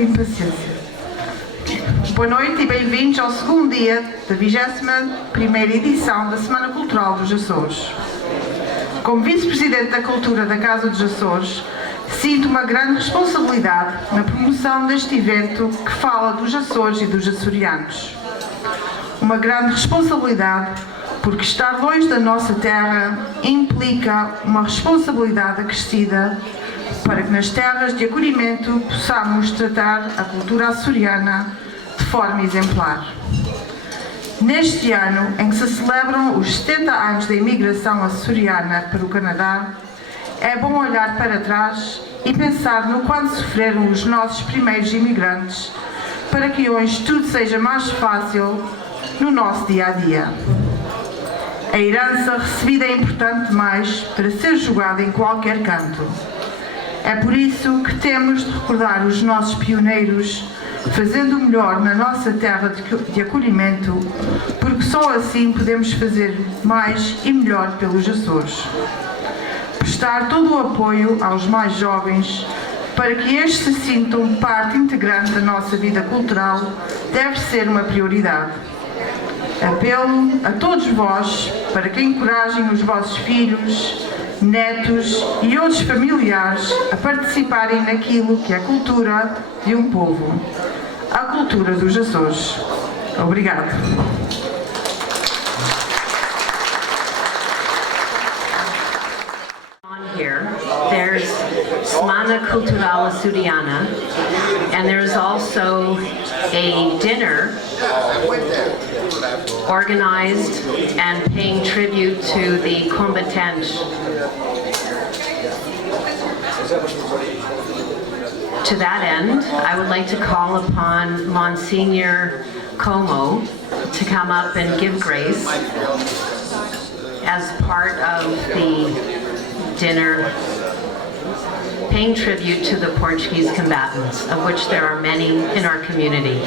bocadinho de paciência. Boa noite e bem-vindos ao segundo dia da 21ª edição da Semana Cultural dos Açores. Como Vice-Presidente da Cultura da Casa dos Açores, sinto uma grande responsabilidade na promoção deste evento que fala dos Açores e dos açorianos. Uma grande responsabilidade porque estar longe da nossa terra implica uma responsabilidade acrescida para que nas terras de acolhimento possamos tratar a cultura açoriana de forma exemplar. Neste ano em que se celebram os 70 anos da imigração açoriana para o Canadá, é bom olhar para trás e pensar no quanto sofreram os nossos primeiros imigrantes para que hoje tudo seja mais fácil no nosso dia-a-dia. A herança recebida é importante demais para ser jogada em qualquer canto. É por isso que temos de recordar os nossos pioneiros, fazendo o melhor na nossa terra de acolhimento, porque só assim podemos fazer mais e melhor pelos Açores. Prestar todo o apoio aos mais jovens para que estes se sintam parte integrante da nossa vida cultural deve ser uma prioridade. Apelo a todos vós para que encorajem os vossos filhos, netos e outros familiares a participarem naquilo que é a cultura de um povo, a cultura dos Açores. Obrigado. Here, there's Semana Cultural Açoriana, and there's also a dinner organized and paying tribute to the combatants. To that end, I would like to call upon Monsignor Como to come up and give grace as part of the dinner paying tribute to the Portuguese combatants, of which there are many in our community.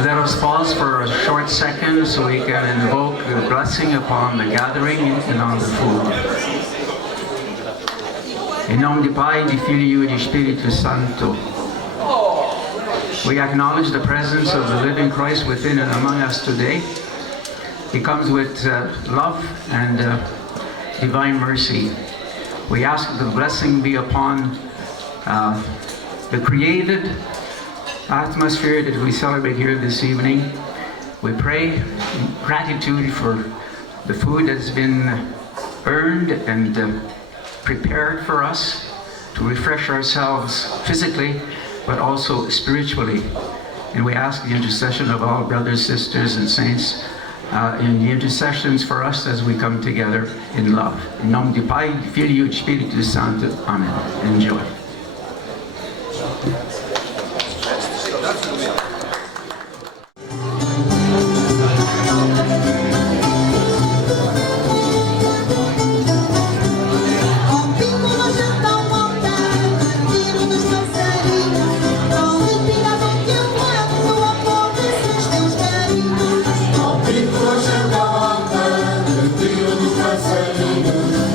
Let us pause for a short second so we can invoke the blessing upon the gathering and on the food. Em nome do Pai, do Filho e do Espírito Santo. We acknowledge the presence of the living Christ within and among us today. He comes with love and divine mercy. We ask that the blessing be upon the created atmosphere that we celebrate here this evening. We pray in gratitude for the food that's been earned and prepared for us to refresh ourselves physically but also spiritually. And we ask the intercession of all brothers, sisters, and saints in the intercessions for us as we come together in love. Em nome do Pai, do Filho e do Espírito Santo. Amen. Enjoy.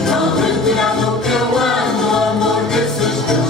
Não retirado que eu ando, amor desses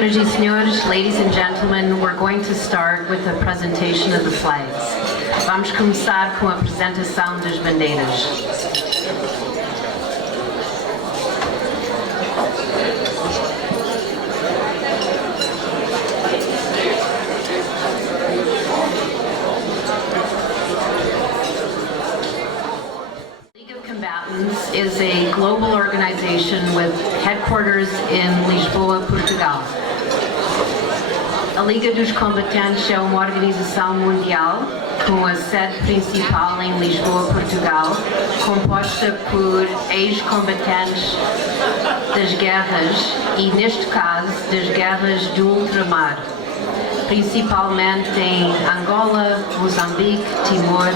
Senhoras e senhores, ladies and gentlemen, we're going to start with the presentation of the flags. Vamos começar com a apresentação das bandeiras. Is a global organization with headquarters in Lisboa, Portugal. A Liga dos Combatentes é uma organização mundial com a sede principal em Lisboa, Portugal, composta por ex-combatentes das guerras e, neste caso, das guerras do ultramar, principalmente em Angola, Moçambique, Timor.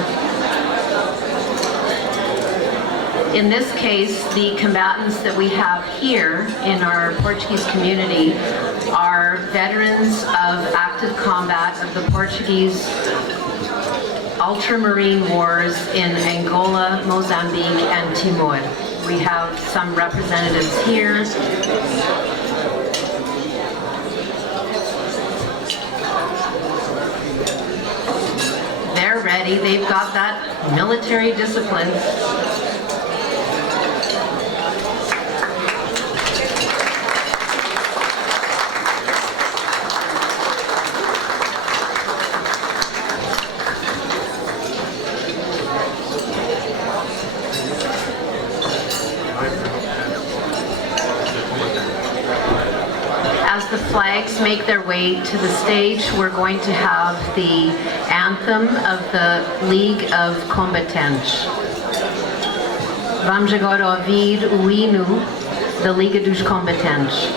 In this case, the combatants that we have here in our Portuguese community are veterans of active combat of the Portuguese ultramarine wars in Angola, Mozambique, and Timor. We have some representatives here. They're ready. They've got that military discipline. As the flags make their way to the stage, we're going to have the anthem of the League of Combatentes. Vamos agora ouvir o hino da Liga dos Combatentes.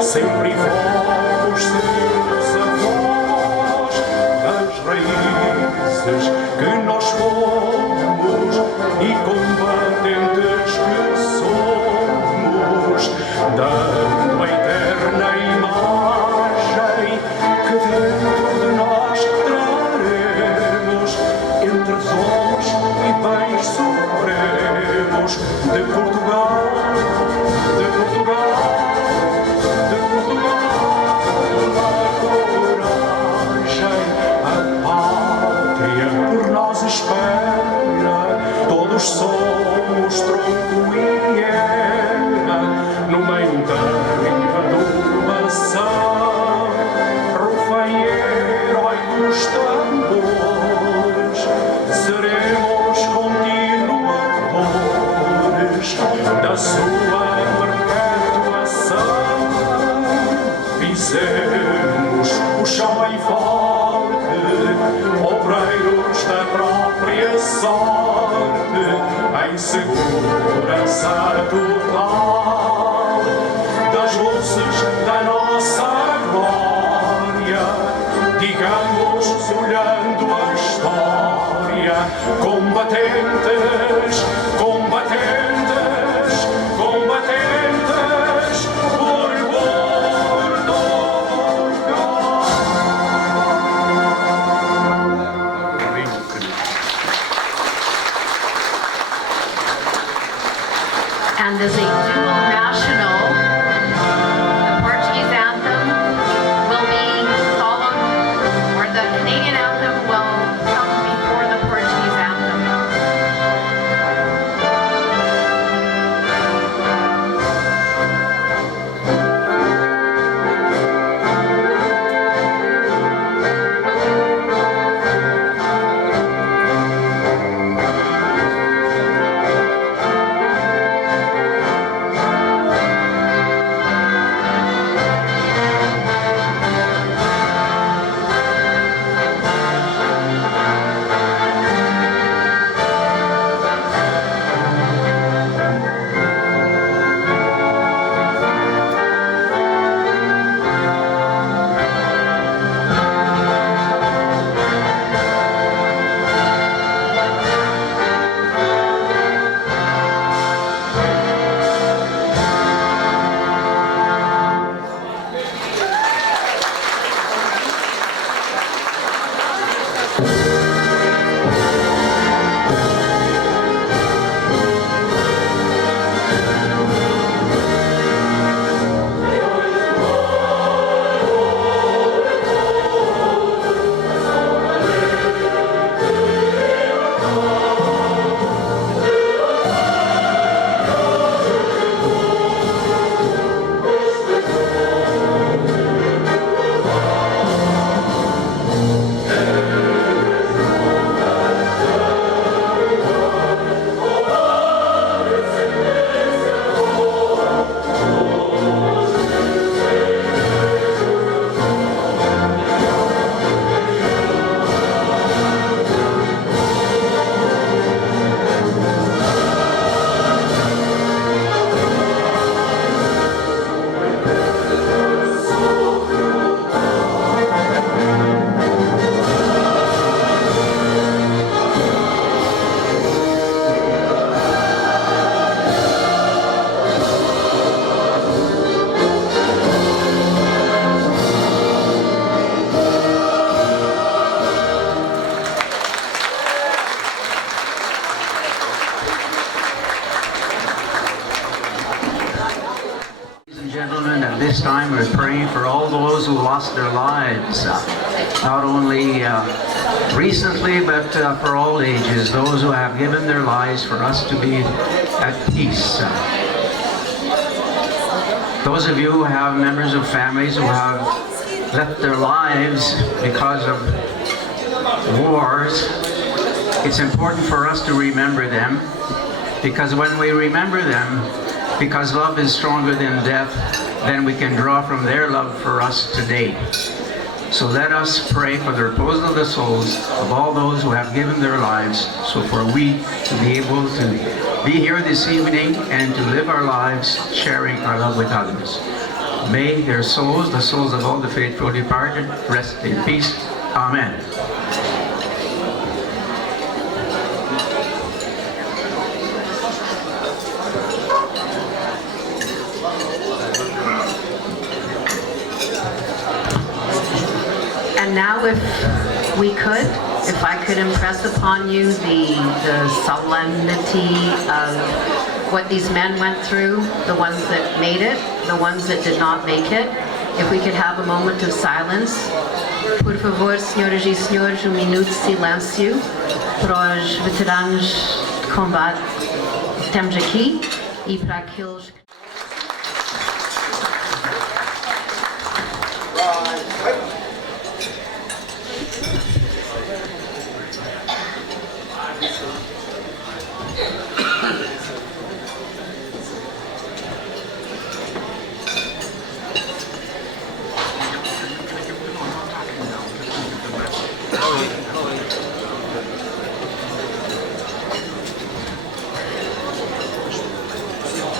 Sempre vós, seus avós, das raízes que nós fomos e combatentes que somos, dando a eterna imagem que dentro de nós traremos entre dons e bens supremos de Portugal, de Portugal. Espera, todos somos tronco e era, numa inteira turbação, rufa e heróicos tambores, seremos continuadores da sua perpetuação. Fizemos o chão bem forte, obreiros da própria sorte, em segurança total das luzes da nossa glória. Digamos, olhando a história, combatentes, combatentes, combatentes, por And as a dual national, the Portuguese anthem will be followed, or the Canadian anthem will come before the Portuguese anthem. this time we're praying for all those who lost their lives, not only recently, but for all ages, those who have given their lives for us to be at peace. Those of you who have members of families who have left their lives because of wars, it's important for us to remember them, because when we remember them, because love is stronger than death, then we can draw from their love for us today. So let us pray for the repose of the souls of all those who have given their lives, so for we to be able to be here this evening and to live our lives sharing our love with others. May their souls, the souls of all the faithful departed, rest in peace. Amen. And now if I could impress upon you the solemnity of what these men went through, the ones that made it, the ones that did not make it. If we could have a moment of silence. Por favor, senhoras e senhores, minuto de silêncio para os veteranos de combate que temos aqui e para aqueles...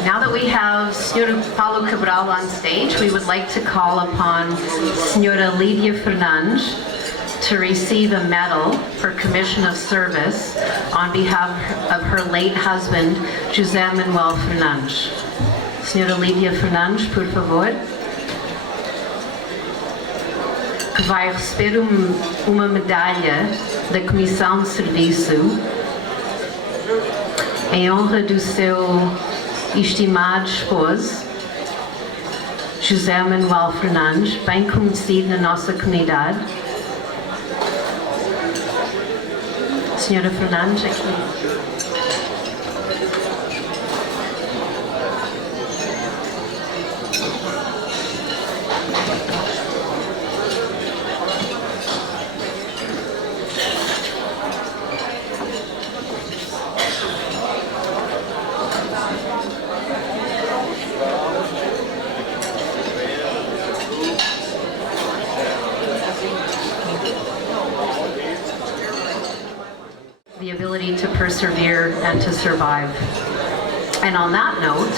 Now that we have Senhora Paulo Cabral on stage, we would like to call upon Senhora Lídia Fernandes to receive a medal for commission of service on behalf of her late husband, José Manuel Fernandes. Senhora Lídia Fernandes, por favor. Que vai receber uma medalha da Comissão de Serviço em honra do seu estimado esposo, José Manuel Fernandes, bem conhecido na nossa comunidade. Senhora Fernandes, aqui. The ability to persevere and to survive. And on that note,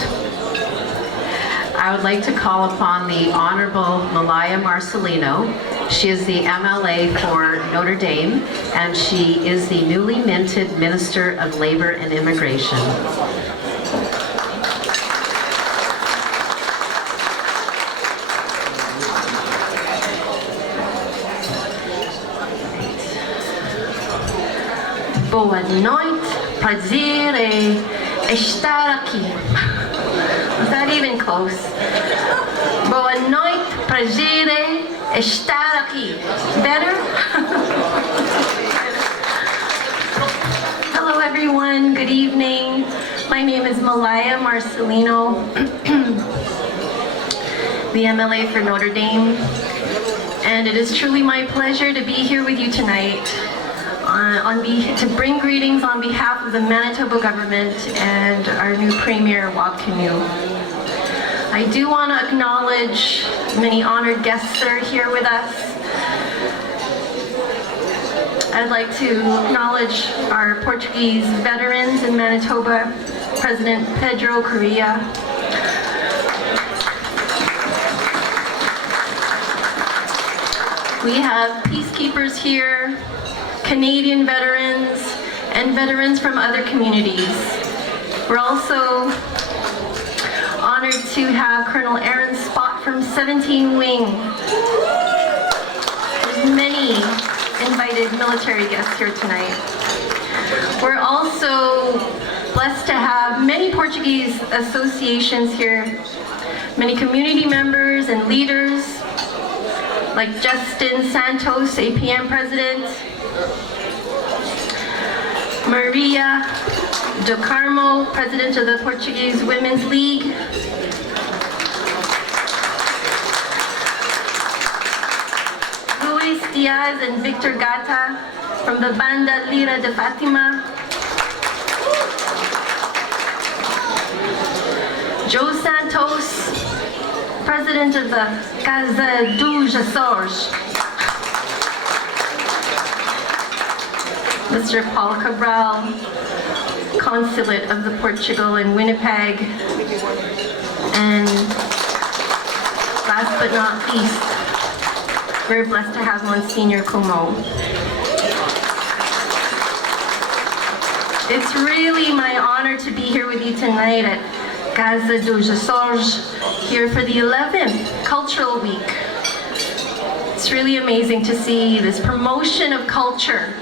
I would like to call upon the Honorable Malaya Marcelino. She is the MLA for Notre Dame, and she is the newly minted Minister of Labor and Immigration. Boa noite, prazer estar aqui. Is that even close? Boa noite, prazer estar aqui. Better? Hello everyone, good evening. My name is Malaya Marcelino, the MLA for Notre Dame, and it is truly my pleasure to be here with you tonight to bring greetings on behalf of the Manitoba government and our new Premier, Wab Kinew. I do want to acknowledge many honored guests that are here with us. I'd like to acknowledge our Portuguese veterans in Manitoba, President Pedro Correa. We have peacekeepers here, Canadian veterans, and veterans from other communities. We're also honored to have Colonel Aaron Spott from 17 Wing. There's many invited military guests here tonight. We're also blessed to have many Portuguese associations here many community members and leaders like Justin Santos, APM President, Maria do Carmo, President of the Portuguese Women's League, Luis Diaz and Victor Gata from the Banda Lira de Fatima, Joe Santos, President of the Casa dos Açores, Mr. Paul Cabral, Consulate of the Portugal in Winnipeg, and last but not least, we're blessed to have Monsignor Como. It's really my honor to be here with you tonight at Casa dos Açores, here for the 11th Cultural Week. It's really amazing to see this promotion of culture,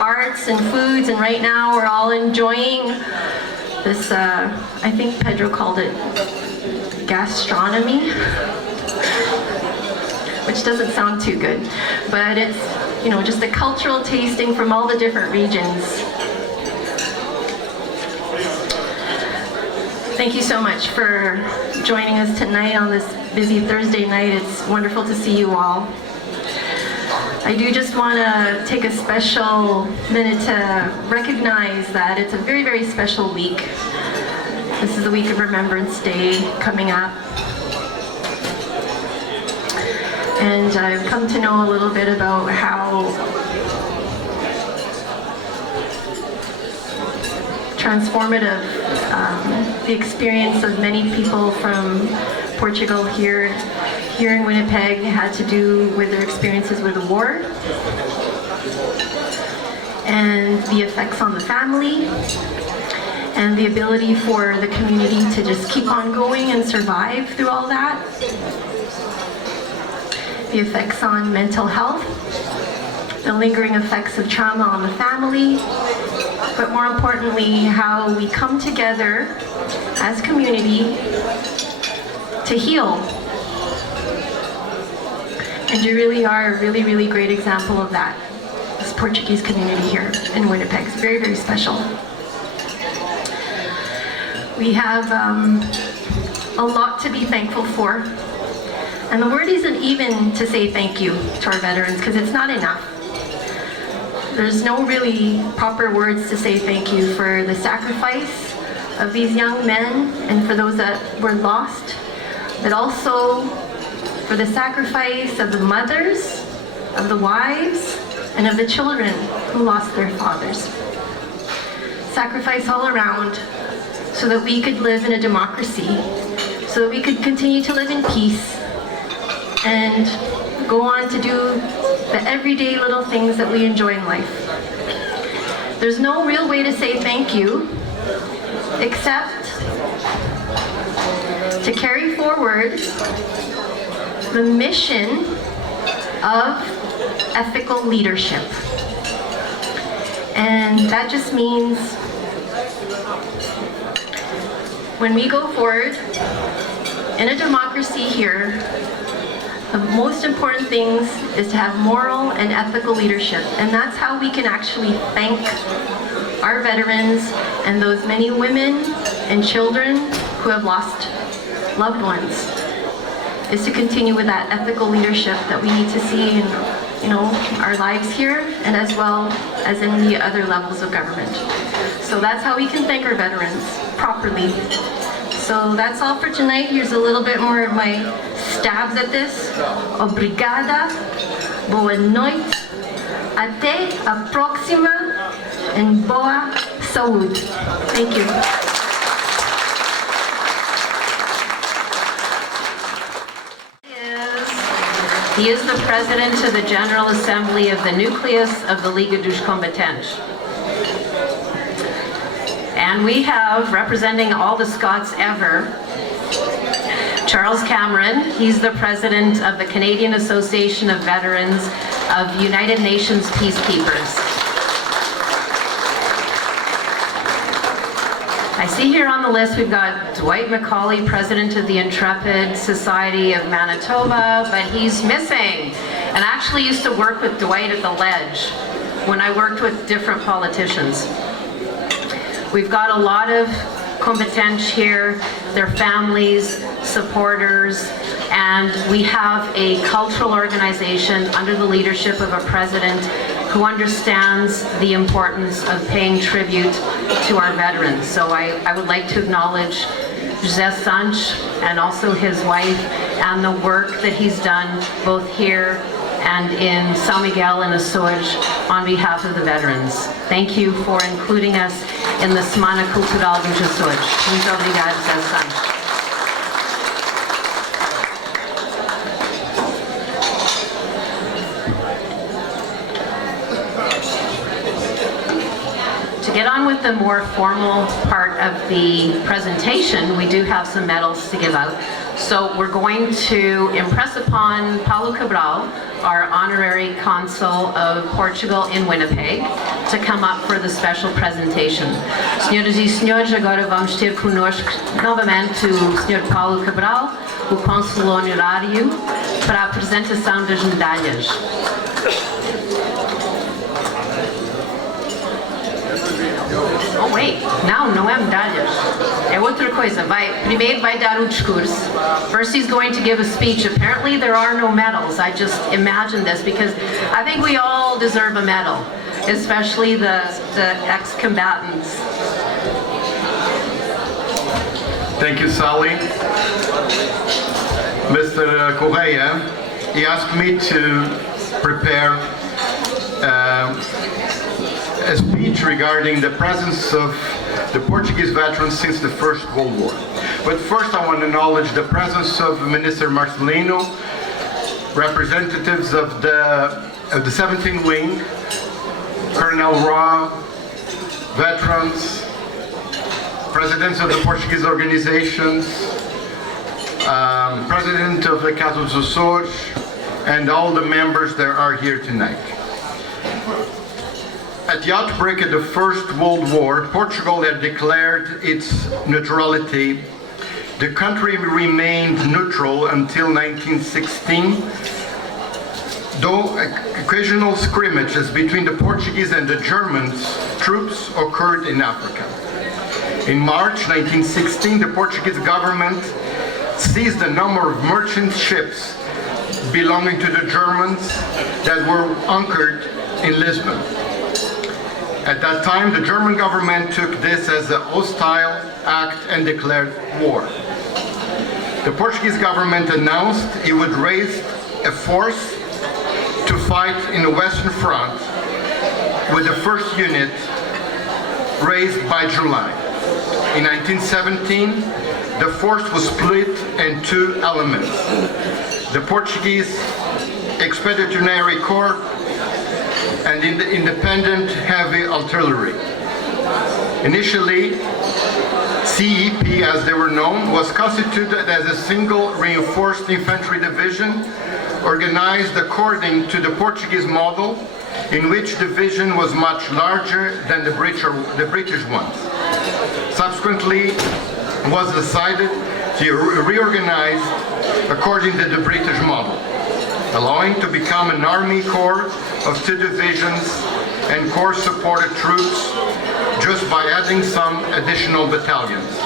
arts and foods, and right now we're all enjoying this, I think Pedro called it gastronomy, which doesn't sound too good, but it's, you know, just a cultural tasting from all the different regions. Thank you so much for joining us tonight on this busy Thursday night. It's wonderful to see you all. I do just want to take a special minute to recognize that it's a very, very special week. This is the week of Remembrance Day coming up. And I've come to know a little bit about how transformative the experience of many people from Portugal here in Winnipeg had to do with their experiences with the war and the effects on the family and the ability for the community to just keep on going and survive through all that. The effects on mental health, the lingering effects of trauma on the family, but more importantly, how we come together as community to heal. And you really are a really, really great example of that. This Portuguese community here in Winnipeg is very, very special. We have a lot to be thankful for. And the word isn't even to say thank you to our veterans, because it's not enough. There's no really proper words to say thank you for the sacrifice of these young men and for those that were lost, but also for the sacrifice of the mothers, of the wives, and of the children who lost their fathers. Sacrifice all around so that we could live in a democracy, so that we could continue to live in peace and go on to do the everyday little things that we enjoy in life. There's no real way to say thank you except to carry forward the mission of ethical leadership. And that just means when we go forward in a democracy here, the most important things is to have moral and ethical leadership. And that's how we can actually thank our veterans and those many women and children who have lost loved ones, is to continue with that ethical leadership that we need to see in, you know, our lives here and as well as in the other levels of government. So that's how we can thank our veterans properly. So that's all for tonight. Here's a little bit more of my stabs at this. Obrigada, boa noite, até a próxima, and boa saúde. Thank you. He is the President of the General Assembly of the Nucleus of the Liga dos Combatentes. And we have, representing all the Scots ever, Charles Cameron. He's the President of the Canadian Association of Veterans of United Nations Peacekeepers. I see here on the list we've got Dwight Macaulay, president of the Intrepid Society of Manitoba, but he's missing. And I actually used to work with Dwight at the Ledge when I worked with different politicians. We've got a lot of competents here, their families, supporters, and we have a cultural organization under the leadership of a president who understands the importance of paying tribute to our veterans. So I would like to acknowledge José Sanch and also his wife and the work that he's done both here and in São Miguel and Açores on behalf of the veterans. Thank you for including us in the Semana Cultural dos Açores. Muito obrigada, José Sanch. To get on with the more formal part of the presentation, we do have some medals to give out. So we're going to impress upon Paulo Cabral, our honorary consul of Portugal in Winnipeg, to come up for the special presentation. Senhoras e senhores, agora vamos ter connosco novamente o Sr. Paulo Cabral, o cônsul honorário, para a apresentação das medalhas. Oh wait, não é medalhas. É outra coisa. Primeiro vai dar o discurso. First he's going to give a speech. Apparently there are no medals. I just imagined this because I think we all deserve a medal, especially the ex-combatants. Thank you, Sally. Mr. Correia, he asked me to prepare a speech regarding the presence of the Portuguese veterans since the First World War. But first I want to acknowledge the presence of Minister Marcelino, representatives of the 17th Wing, Colonel Ra, veterans, presidents of the Portuguese organizations, president of the Casa dos Açores, and all the members that are here tonight. At the outbreak of the First World War, Portugal had declared its neutrality. The country remained neutral until 1916, though occasional scrimmages between the Portuguese and the German troops occurred in Africa. In March 1916, the Portuguese government seized a number of merchant ships belonging to the Germans that were anchored in Lisbon. At that time, the German government took this as a hostile act and declared war. The Portuguese government announced it would raise a force to fight in the Western Front, with the first unit raised by July. In 1917, the force was split in two elements: the Portuguese Expeditionary Corps and in the independent heavy artillery. Initially, CEP, as they were known, was constituted as a single reinforced infantry division organized according to the Portuguese model, in which division was much larger than the British ones. Subsequently, it was decided to reorganize according to the British model, allowing to become an army corps of two divisions and corps supported troops just by adding some additional battalions.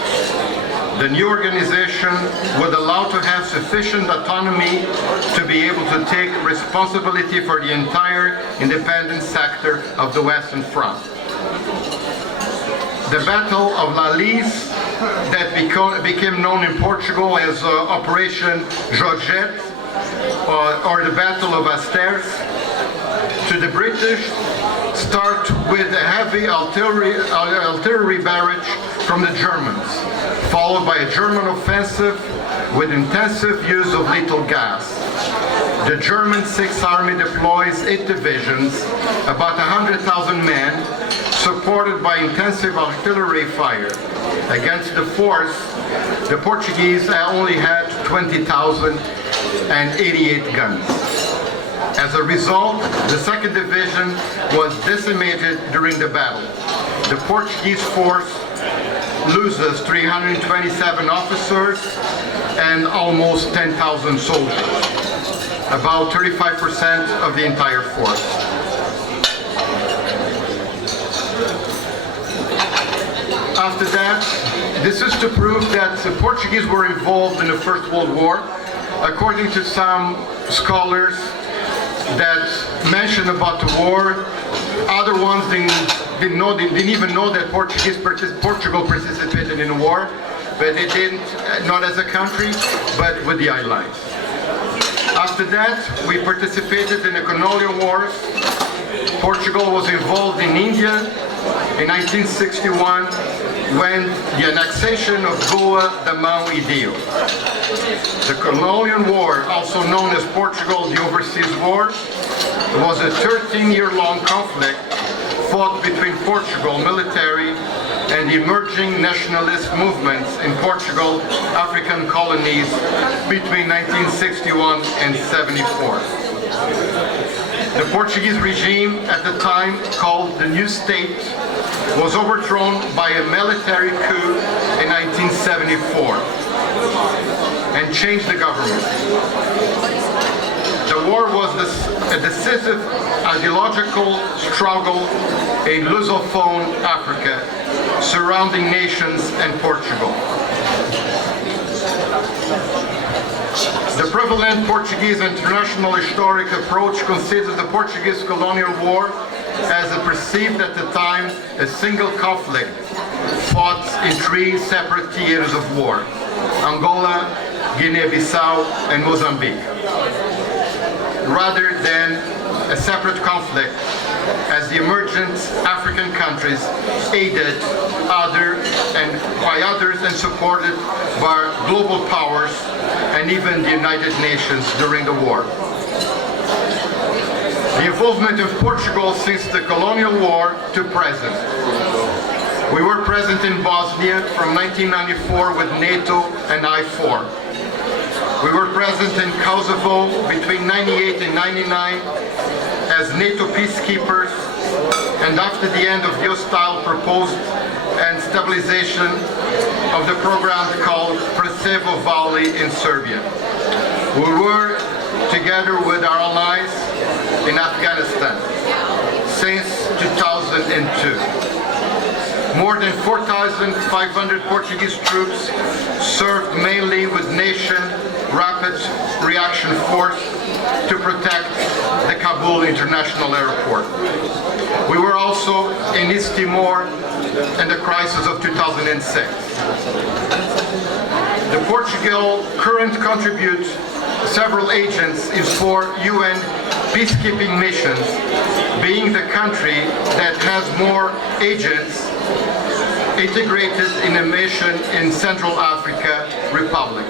The new organization would allow to have sufficient autonomy to be able to take responsibility for the entire independent sector of the Western Front. The Battle of La Lise, that became known in Portugal as Operation Georgette, or the Battle of Asters, to the British, start with a heavy artillery barrage from the Germans, followed by a German offensive with intensive use of lethal gas. The German 6th Army deploys 8 divisions, about 100,000 men, supported by intensive artillery fire. Against the force, the Portuguese only had 20,088 guns. As a result, the 2nd Division was decimated during the battle. The Portuguese force loses 327 officers and almost 10,000 soldiers, about 35% of the entire force. After that, this is to prove that the Portuguese were involved in the First World War. According to some scholars that mention about the war, other ones didn't even know that Portugal participated in the war, but they didn't, not as a country, but with the Allies. After that, we participated in the colonial wars. Portugal was involved in India in 1961 when the annexation of Goa, Damão e Dio. The colonial war, also known as Portugal the Overseas War, was a 13-year-long conflict fought between Portugal military and the emerging nationalist movements in Portugal, African colonies between 1961 and 74. The Portuguese regime at the time, called the New State, was overthrown by a military coup in 1974 and changed the government. The war was a decisive ideological struggle in Lusophone Africa, surrounding nations and Portugal. The prevalent Portuguese international historic approach considers the Portuguese colonial war as perceived at the time a single conflict fought in 3 separate theaters of war: Angola, Guinea-Bissau, and Mozambique, rather than a separate conflict as the emergent African countries aided by others and supported by global powers and even the United Nations during the war. The involvement of Portugal since the colonial war to present. We were present in Bosnia from 1994 with NATO and I4. We were present in Kosovo between 98 and 99 as NATO peacekeepers, and after the end of the hostile proposed and stabilization of the program called Preševo Valley in Serbia. We were together with our allies in Afghanistan since 2002. More than 4,500 Portuguese troops served mainly with Nation Rapid Reaction Force to protect the Kabul International Airport. We were also in East Timor in the crisis of 2006. The Portugal currently contributes several agents in 4 UN peacekeeping missions, being the country that has more agents integrated in a mission in Central Africa Republic.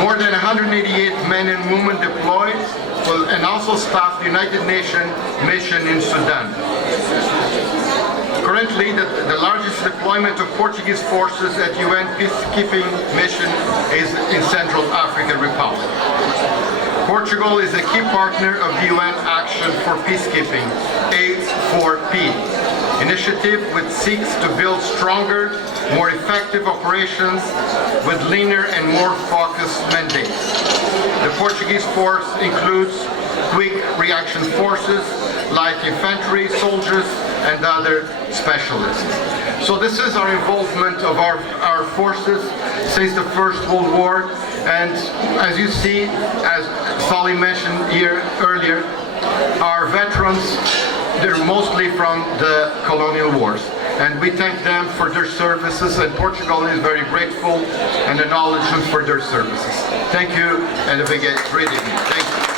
More than 188 men and women deployed and also staff the United Nations mission in Sudan. Currently, the largest deployment of Portuguese forces at UN peacekeeping mission is in Central African Republic. Portugal is a key partner of the UN Action for Peacekeeping, A4P, initiative which seeks to build stronger, more effective operations with leaner and more focused mandates. The Portuguese force includes quick reaction forces like infantry, soldiers, and other specialists. So this is our involvement of our forces since the First World War, and as you see, as Sally mentioned here earlier, our veterans, they're mostly from the colonial wars, and we thank them for their services, and Portugal is very grateful and acknowledges them for their services. Thank you, and have a great evening. Thank you.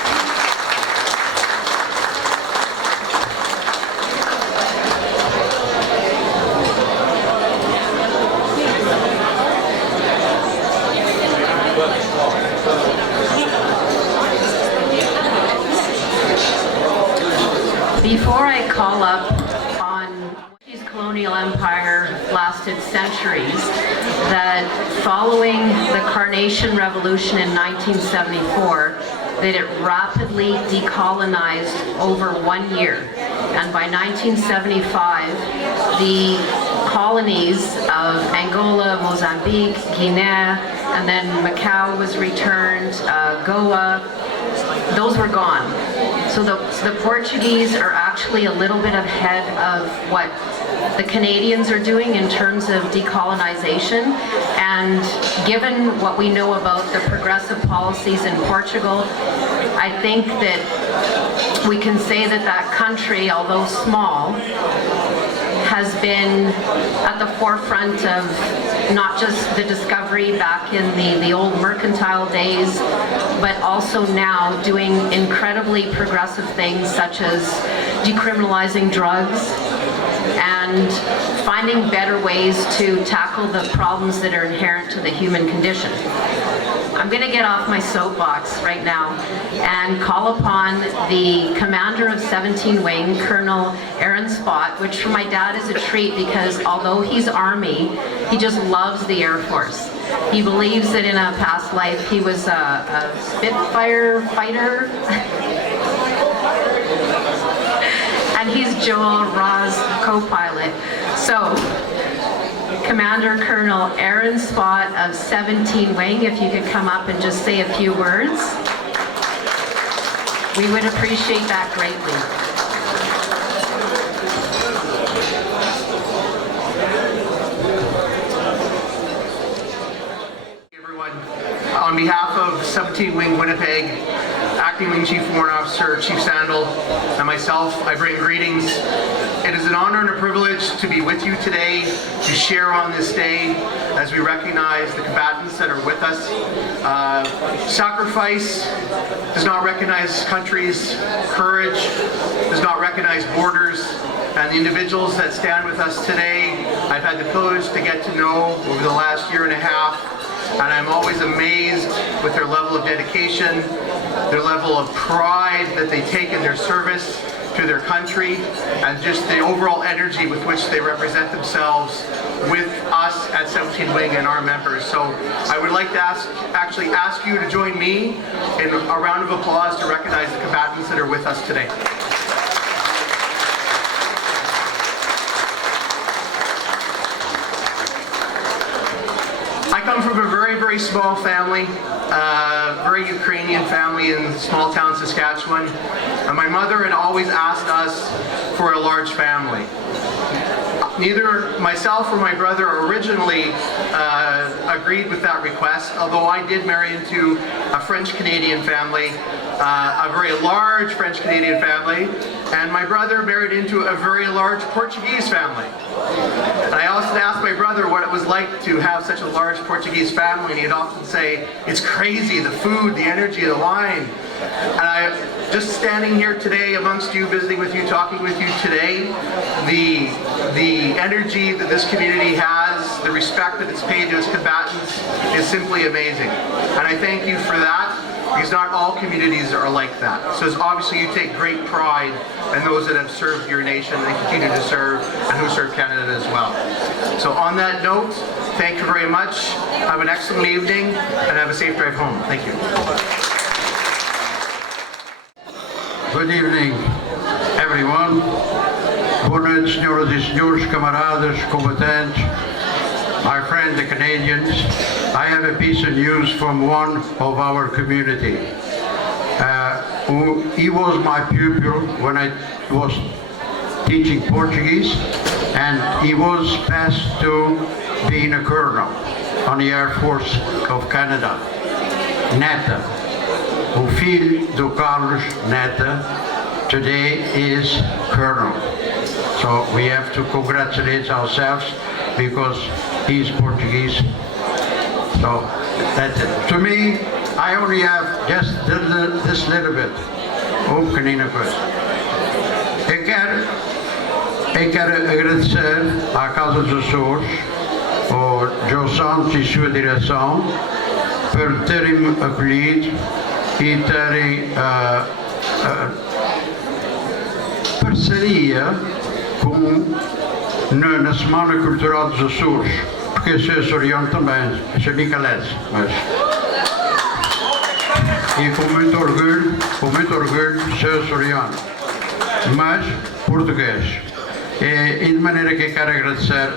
Before I call up on Portuguese colonial empire lasted centuries, that following the Carnation Revolution in 1974, that it rapidly decolonized over 1 year. And by 1975, the colonies of Angola, Mozambique, Guinea, and then Macau was returned, Goa, those were gone. So the Portuguese are actually a little bit ahead of what the Canadians are doing in terms of decolonization. And given what we know about the progressive policies in Portugal, I think that we can say that that country, although small, has been at the forefront of not just the discovery back in the old mercantile days, but also now doing incredibly progressive things such as decriminalizing drugs and finding better ways to tackle the problems that are inherent to the human condition. I'm going to get off my soapbox right now and call upon the commander of 17 Wing, Colonel Aaron Spott, which for my dad is a treat because although he's Army, he just loves the Air Force. He believes that in a past life he was a Spitfire fighter. And he's Joel Ra's co-pilot. So, Commander Colonel Aaron Spott of 17 Wing, if you could come up and just say a few words. We would appreciate that greatly. Everyone, on behalf of 17 Wing Winnipeg, Acting Wing Chief Warrant Officer Chief Sandel, and myself, I bring greetings. It is an honor and a privilege to be with you today, to share on this day as we recognize the combatants that are with us. Sacrifice does not recognize countries, courage does not recognize borders, and the individuals that stand with us today, I've had the privilege to get to know over the last year and a half, and I'm always amazed with their level of dedication, their level of pride that they take in their service to their country, and just the overall energy with which they represent themselves with us at 17 Wing and our members. So I would like to actually ask you to join me in a round of applause to recognize the combatants that are with us today. I come from a very, very small family, very Ukrainian family in small town Saskatchewan. And my mother had always asked us for a large family. Neither myself or my brother originally agreed with that request, although I did marry into a French-Canadian family, a very large French-Canadian family, and my brother married into a very large Portuguese family. And I also asked my brother what it was like to have such a large Portuguese family, and he'd often say, it's crazy, the food, the energy, the wine. And I just standing here today amongst you, visiting with you, talking with you today, the energy that this community has, the respect that it's paid to its combatants is simply amazing. And I thank you for that, because not all communities are like that. So obviously you take great pride in those that have served your nation and continue to serve, and who serve Canada as well. So on that note, thank you very much. Have an excellent evening, and have a safe drive home. Thank you. Good evening, everyone. Boa noite, senhoras e senhores, camaradas, combatentes, my friends, the Canadians. I have a piece of news from one of our community. He was my pupil when I was teaching Portuguese, and he was passed to being a colonel on the Air Force of Canada. Neta, o filho do Carlos Neta, today is colonel. So we have to congratulate ourselves because he's Portuguese. So that's it. To me, I only have just this little bit. Oh, pequenina coisa. Eu quero agradecer à Casa dos Açores, ao Joe Santos e sua direção, por terem-me acolhido e terem parceria na Semana Cultural dos Açores, porque eu sou açoriano também, sou bicalete, mas... E com muito orgulho, sou açoriano, mas português. E de maneira que quero agradecer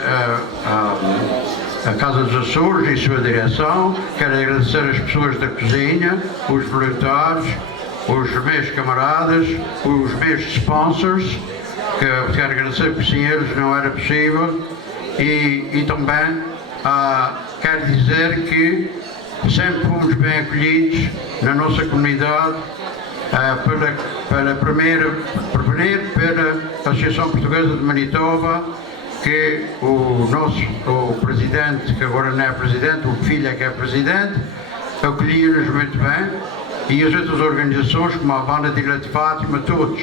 a Casa dos Açores e sua direção, quero agradecer as pessoas da cozinha, os voluntários, os meus camaradas, os meus sponsors, que quero agradecer porque sem eles não era possível, e também quero dizer que sempre fomos bem acolhidos na nossa comunidade primeiro pela Associação Portuguesa de Manitoba, que o presidente, que agora não é presidente, o filho é que é presidente, acolhia-nos muito bem, e as outras organizações, como a Banda de Ilha de Fátima, todos,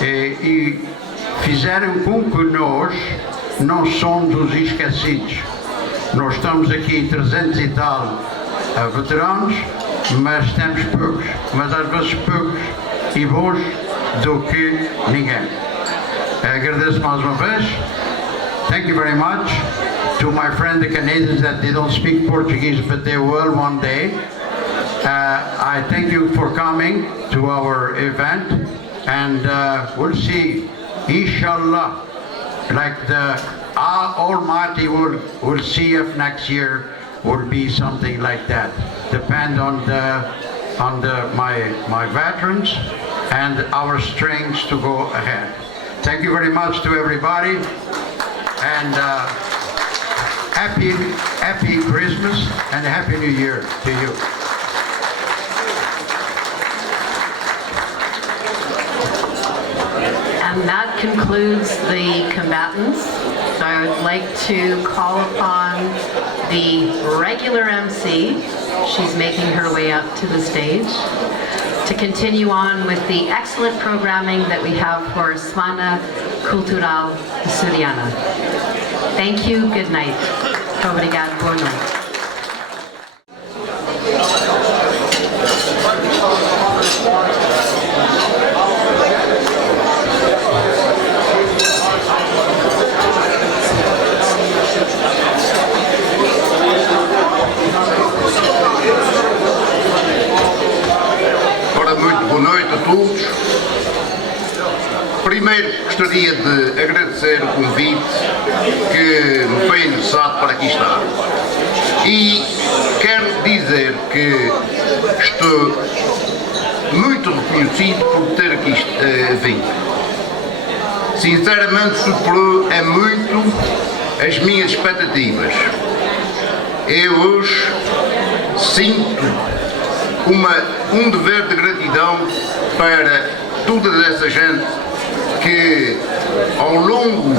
e fizeram com que nós não somos os esquecidos. Nós estamos aqui 300 e tal veteranos, mas temos poucos, mas às vezes poucos e bons do que ninguém. Agradeço mais uma vez. Thank you very much to my friend the Canadians that they don't speak Portuguese but they will one day. I thank you for coming to our event, and we'll see, inshallah, like the Almighty will see if next year will be something like that. Depend on my veterans and our strengths to go ahead. Thank you very much to everybody, and happy Christmas and Happy New Year to you. And that concludes the combatants. So I would like to call upon the regular MC, she's making her way up to the stage, to continue on with the excellent programming that we have for Semana Cultural Açoriana. Thank you, good night. Obrigado, boa noite. Boa noite a todos. Primeiro gostaria de agradecer o convite que me foi endereçado para aqui estar. E quero dizer que estou muito reconhecido por ter aqui vindo. Sinceramente superou muito as minhas expectativas. Eu hoje sinto um dever de gratidão para toda essa gente que ao longo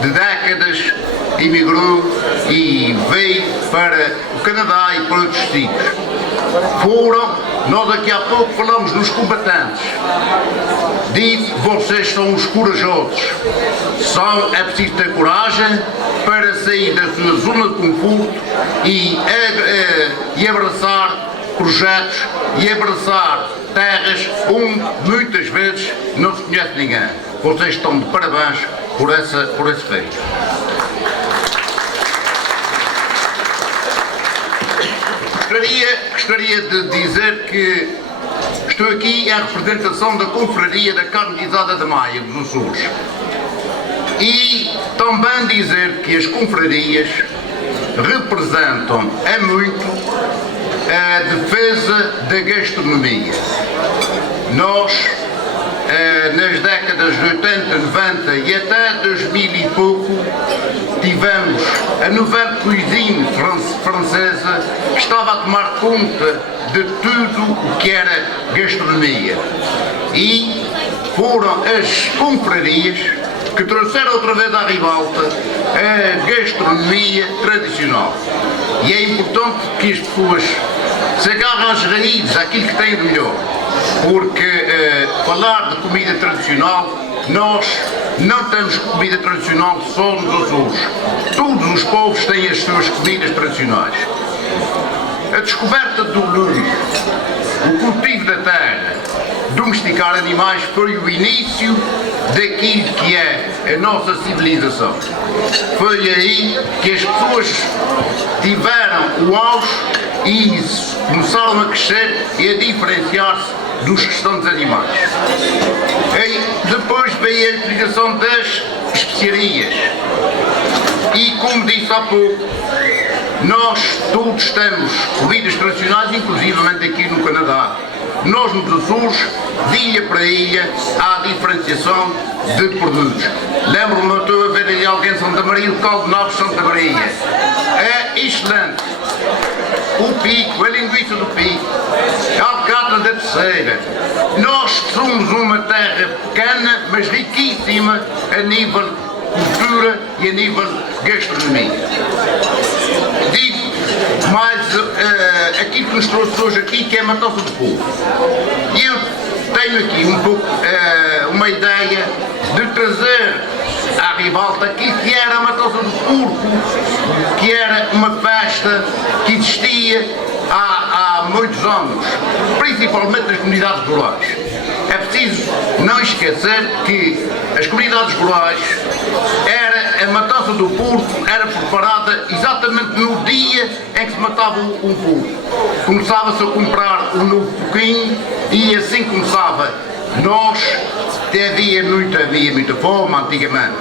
de décadas emigrou e veio para o Canadá e para outros sítios. Nós daqui a pouco falamos dos combatentes. Digo que vocês são os corajosos. É preciso ter coragem para sair da sua zona de conforto e abraçar projetos e abraçar terras onde muitas vezes não se conhece ninguém. Vocês estão de parabéns por esse feito. Gostaria de dizer que estou aqui em representação da Confraria da Carne Guisada de Maia dos Açores. E também dizer que as confrarias representam muito a defesa da gastronomia. Nós, nas décadas de 80, 90 e até 2000 e pouco, tivemos a Nouvelle Cuisine francesa, que estava a tomar conta de tudo o que era gastronomia. E foram as confrarias que trouxeram outra vez à ribalta a gastronomia tradicional. E é importante que as pessoas se agarrem às raízes, àquilo que têm de melhor. Porque falar de comida tradicional, nós não temos comida tradicional só nos Açores. Todos os povos têm as suas comidas tradicionais. A descoberta do lume, o cultivo da terra, domesticar animais foi o início daquilo que é a nossa civilização. Foi aí que as pessoas tiveram o auge e começaram a crescer e a diferenciar-se dos restantes animais. E depois veio a utilização das especiarias. E como disse há pouco, nós todos temos comidas tradicionais, inclusivamente aqui no Canadá. Nós nos Açores, de ilha para ilha, há diferenciação de produtos. Lembro-me, estou a ver aí alguém de Santa Maria, o caldo de nabos de Santa Maria. É excelente. O pico, a linguiça do pico, a alcatra da terceira. Nós somos uma terra pequena, mas riquíssima a nível cultura e a nível gastronomia. Digo mais aquilo que nos trouxe hoje aqui, que é a matança de porco. E eu tenho aqui um pouco uma ideia de trazer à ribalta aquilo que era a matança de porco, que era uma festa que existia há muitos anos, principalmente nas comunidades rurais. É preciso não esquecer que as comunidades rurais, a matança do porco era preparada exatamente no dia em que se matava um porco. Começava-se a comprar um novo porquinho e assim começava. Havia muita fome antigamente.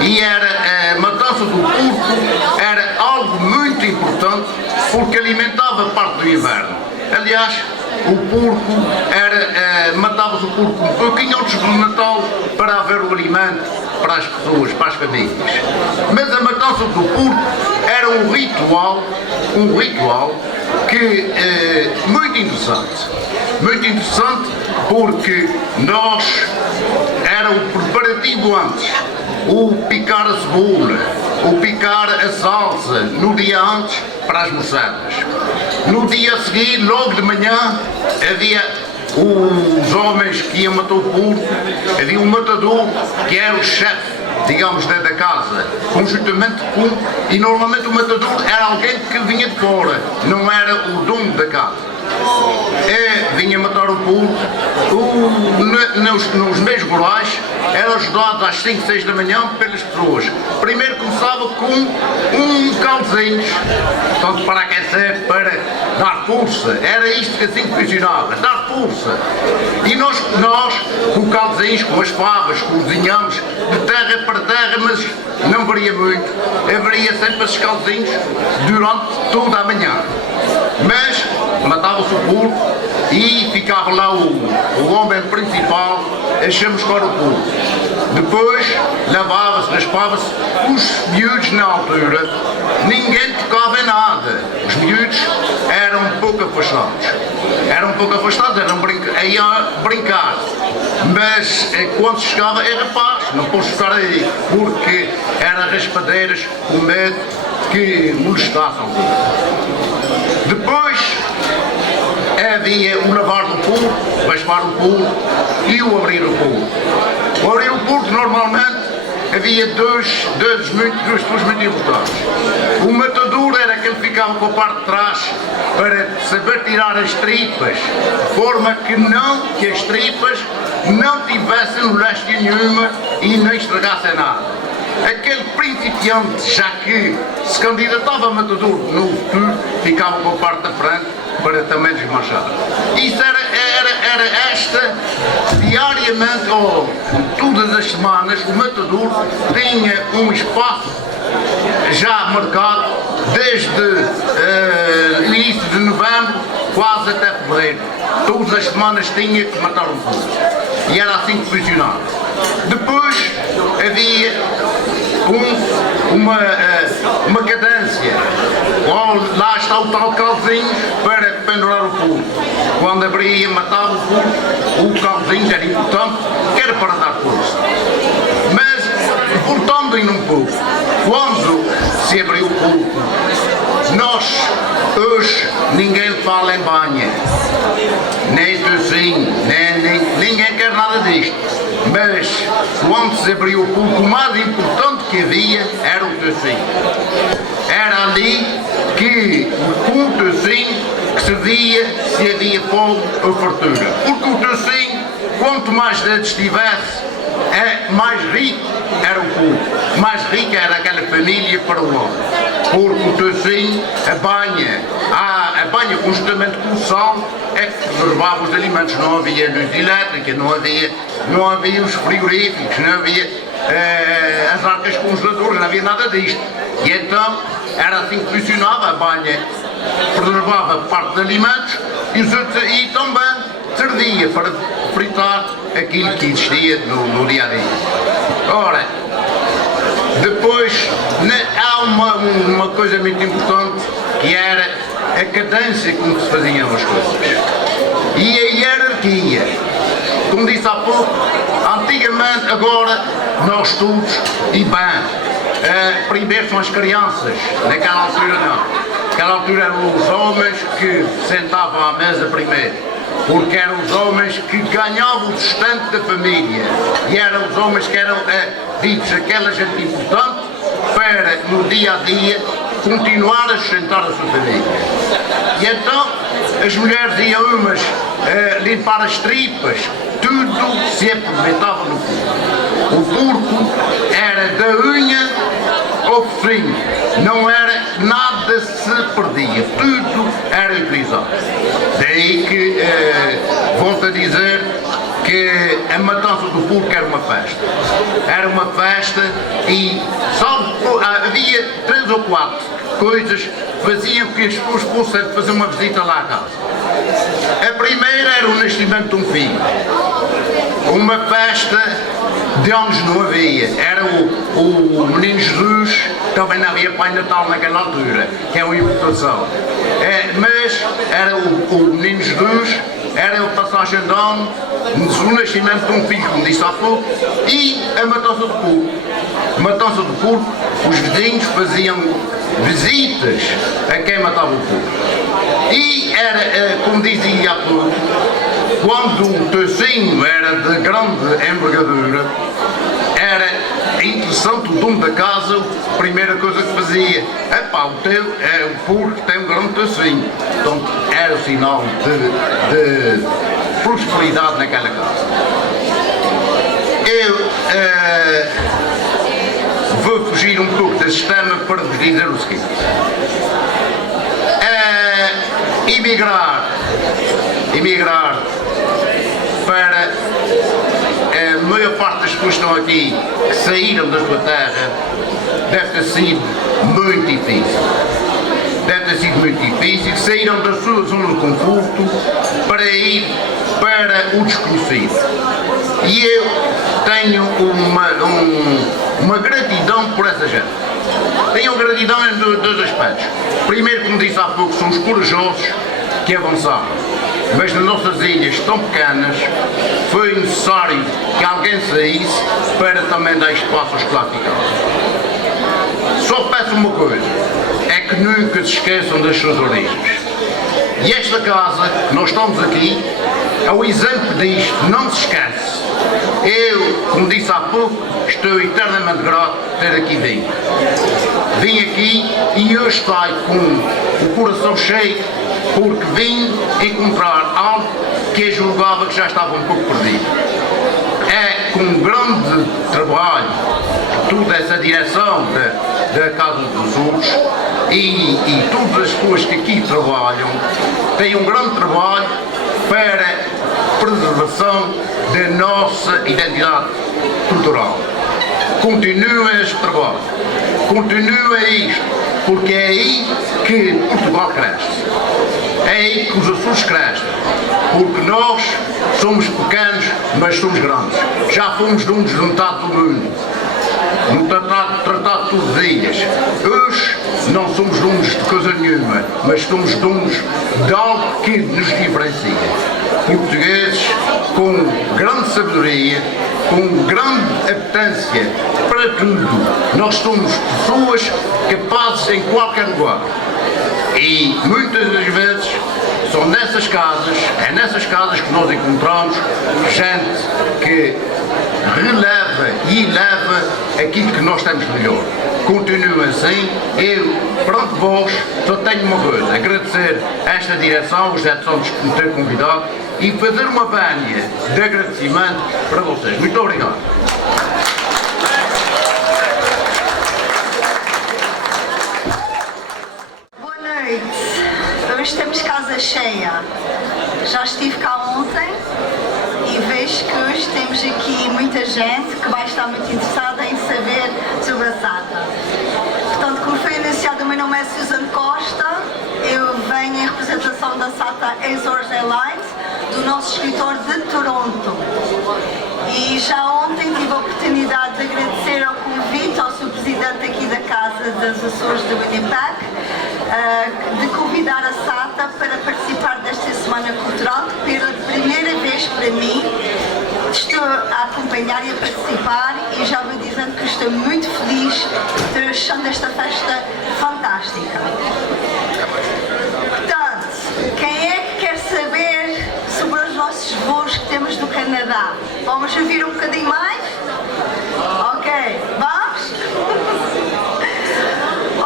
E a matança do porco era algo muito importante porque alimentava parte do inverno. Aliás, o porco matava-se o porco um pouquinho antes do Natal para haver o alimento para as pessoas, para as famílias. Mas a matança do porco era um ritual que muito interessante porque era o preparativo antes, o picar a cebola, o picar a salsa no dia antes para as moçadas. No dia a seguir, logo de manhã, havia os homens que iam matar o porco, havia um matador que era o chefe, digamos, da casa, conjuntamente e normalmente o matador era alguém que vinha de fora, não era o dono da casa. Vinha matar o porco, nos meios rurais, era ajudado às 5, 6 da manhã pelas pessoas. Primeiro começava com um caldezinhos, tanto para aquecer, para dar força. Era isto que assim funcionava, dar força. E nós com caldezinhos, com as favas, cozinhamos de terra para terra, mas não varia muito. Haveria sempre esses caldezinhos durante toda a manhã. Mas matava-se o porco e ficava lá o homem principal a chamuscar o porco. Depois lavava-se, raspava-se. Os miúdos na altura, ninguém tocava em nada. Os miúdos eram um pouco afastados. Iam brincar. Mas quando chegava era paz, não posso ficar aí, porque eram raspadeiras com medo que molestassem. Depois havia o lavar do porco, raspar o porco e o abrir o porco. O abrir o porco normalmente havia duas pessoas muito importantes. O matador era aquele que ficava com a parte de trás para saber tirar as tripas, de forma que as tripas não tivessem moléstia nenhuma e não estragassem nada. Aquele principiante, já que se candidatava a matador no futuro, ficava com a parte da frente para também desmanchar. Isso era esta, diariamente, ou todas as semanas, o matador tinha um espaço já marcado desde o início de novembro, quase até fevereiro. Todas as semanas tinha que matar um porco. E era assim que funcionava. Depois havia uma cadência. Lá está o tal caldezinho para pendurar o porco. Quando abria e matava o porco, o caldezinho era importante, que era para dar força. Mas, voltando um pouco, quando se abriu o porco, hoje ninguém fala em banha, nem tocinho, ninguém quer nada disto. Mas quando se abriu o porco, o mais importante que havia era o tocinho. Era ali que com o tocinho que se via se havia fome ou fartura. Porque o tocinho, quanto mais dedos tivesse, mais rico era o porco, mais rica era aquela família para o homem. Porque o tocinho, a banha conjuntamente com o sal, é que preservava os alimentos. Não havia luz elétrica, não havia os frigoríficos, não havia as arcas congeladoras, não havia nada disto. E então era assim que funcionava, a banha preservava parte de alimentos e também servia para fritar aquilo que existia no dia a dia. Ora, depois há uma coisa muito importante que era a cadência com que se faziam as coisas e a hierarquia. Como disse há pouco, antigamente, agora nós todos, e bem, primeiro são as crianças, naquela altura não. Naquela altura eram os homens que sentavam à mesa primeiro, porque eram os homens que ganhavam o sustento da família e eram os homens que eram ditos aquela gente importante para, no dia a dia, continuar a sustentar a sua família. E então as mulheres iam umas limpar as tripas, tudo se aproveitava no porco. O porco era da unha ao focinho, não era nada se perdia, tudo era utilizado. Daí que volto a dizer que a matança do porco era uma festa. Era uma festa e só havia 3 ou 4 coisas que faziam que as pessoas fossem fazer uma visita lá à casa. A primeira era o nascimento de um filho. Uma festa de anos não havia. Era o menino Jesus, também não havia Pai Natal naquela altura, que é uma importação. Mas era o menino Jesus, era a passagem de ano, o nascimento de um filho, como disse há pouco, e a matança do porco. A matança do porco, os vizinhos faziam visitas a quem matava o porco. E era, como dizia há pouco, quando o toicinho era de grande envergadura, era interessante o dono da casa, a primeira coisa que fazia, o porco tem um grande toicinho. Então era o sinal de prosperidade naquela casa. Eu vou fugir um pouco desse tema para vos dizer o seguinte. Emigrar para a maior parte das pessoas que estão aqui, que saíram da sua terra, deve ter sido muito difícil. Deve ter sido muito difícil, saíram da sua zona de conforto para ir para o desconhecido. E eu tenho uma gratidão por essa gente. Tenho gratidão em 2 aspectos. Primeiro, como disse há pouco, somos corajosos que avançaram. Mas nas nossas ilhas tão pequenas foi necessário que alguém saísse para também dar espaço aos que lá ficaram. Só peço uma coisa, é que nunca se esqueçam das suas origens. E esta casa, que nós estamos aqui, é o exemplo disto, não se esquece. Eu, como disse há pouco, estou eternamente grato de ter aqui vindo. Vim aqui e hoje saio com o coração cheio, porque vim encontrar algo que eu julgava que já estava um pouco perdido. É com um grande trabalho, toda essa direção da Casa dos Outros e todas as pessoas que aqui trabalham têm um grande trabalho para a preservação da nossa identidade cultural. Continuem este trabalho, continuem isto, porque é aí que Portugal cresce, é aí que os Açores crescem, porque nós somos pequenos, mas somos grandes. Já fomos donos de metade do mundo, no Tratado de Tordesilhas. Hoje não somos donos de coisa nenhuma, mas somos donos de algo que nos diferencia. Portugueses com grande sabedoria, com grande apetência para tudo. Nós somos pessoas capazes em qualquer lugar. E muitas das vezes são nessas casas, é nessas casas que nós encontramos gente que releva e eleva aquilo que nós temos de melhor. Continua assim. Eu, perante vós, só tenho uma coisa: agradecer esta direção, os Edson que me têm convidado, e fazer uma vânia de agradecimento para vocês. Muito obrigado. Boa noite. Hoje temos casa cheia. Já estive cá ontem e vejo mariscos, temos aqui muita gente que vai estar muito interessada em saber sobre a SATA. Portanto, como foi anunciado, o meu nome é Susan Costa, eu venho em representação da SATA Azores Airlines, do nosso escritório de Toronto. E já ontem tive a oportunidade de agradecer ao convite ao Sr. Presidente aqui da Casa das Açores de Winnipeg, de convidar a SATA para participar desta Semana Cultural, que pela primeira vez para mim estou a acompanhar e a participar, e já vou dizendo que estou muito feliz, estou achando esta festa fantástica. Portanto, quem é que quer saber sobre os nossos voos que temos do Canadá? Vamos ouvir um bocadinho mais? Ok, vamos?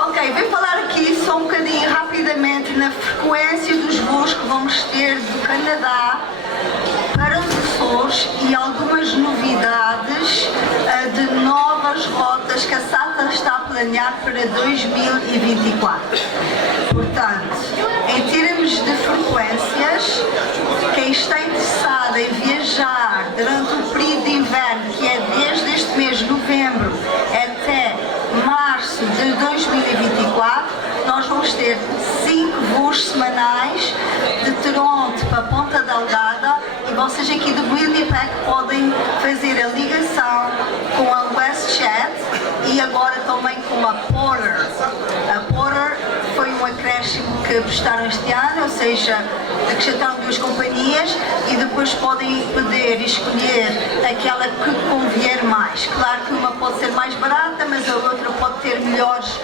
Ok, vou falar aqui só um bocadinho rapidamente na frequência dos voos que vamos ter do Canadá para os Açores e algumas novidades de novas rotas que a SATA está a planear para 2024. Portanto, em termos de frequências, quem está interessado em viajar durante o período de inverno, que é desde este mês de novembro até março de 2024, nós vamos ter 5 voos semanais de Toronto para Ponta Delgada, e vocês aqui do Winnipeg podem fazer a ligação com a WestJet e agora também com a Porter. A Porter foi um acréscimo que prestaram este ano, ou seja, acrescentaram 2 companhias e depois podem poder escolher aquela que convier mais. Claro que uma pode ser mais barata, mas a outra pode ter melhores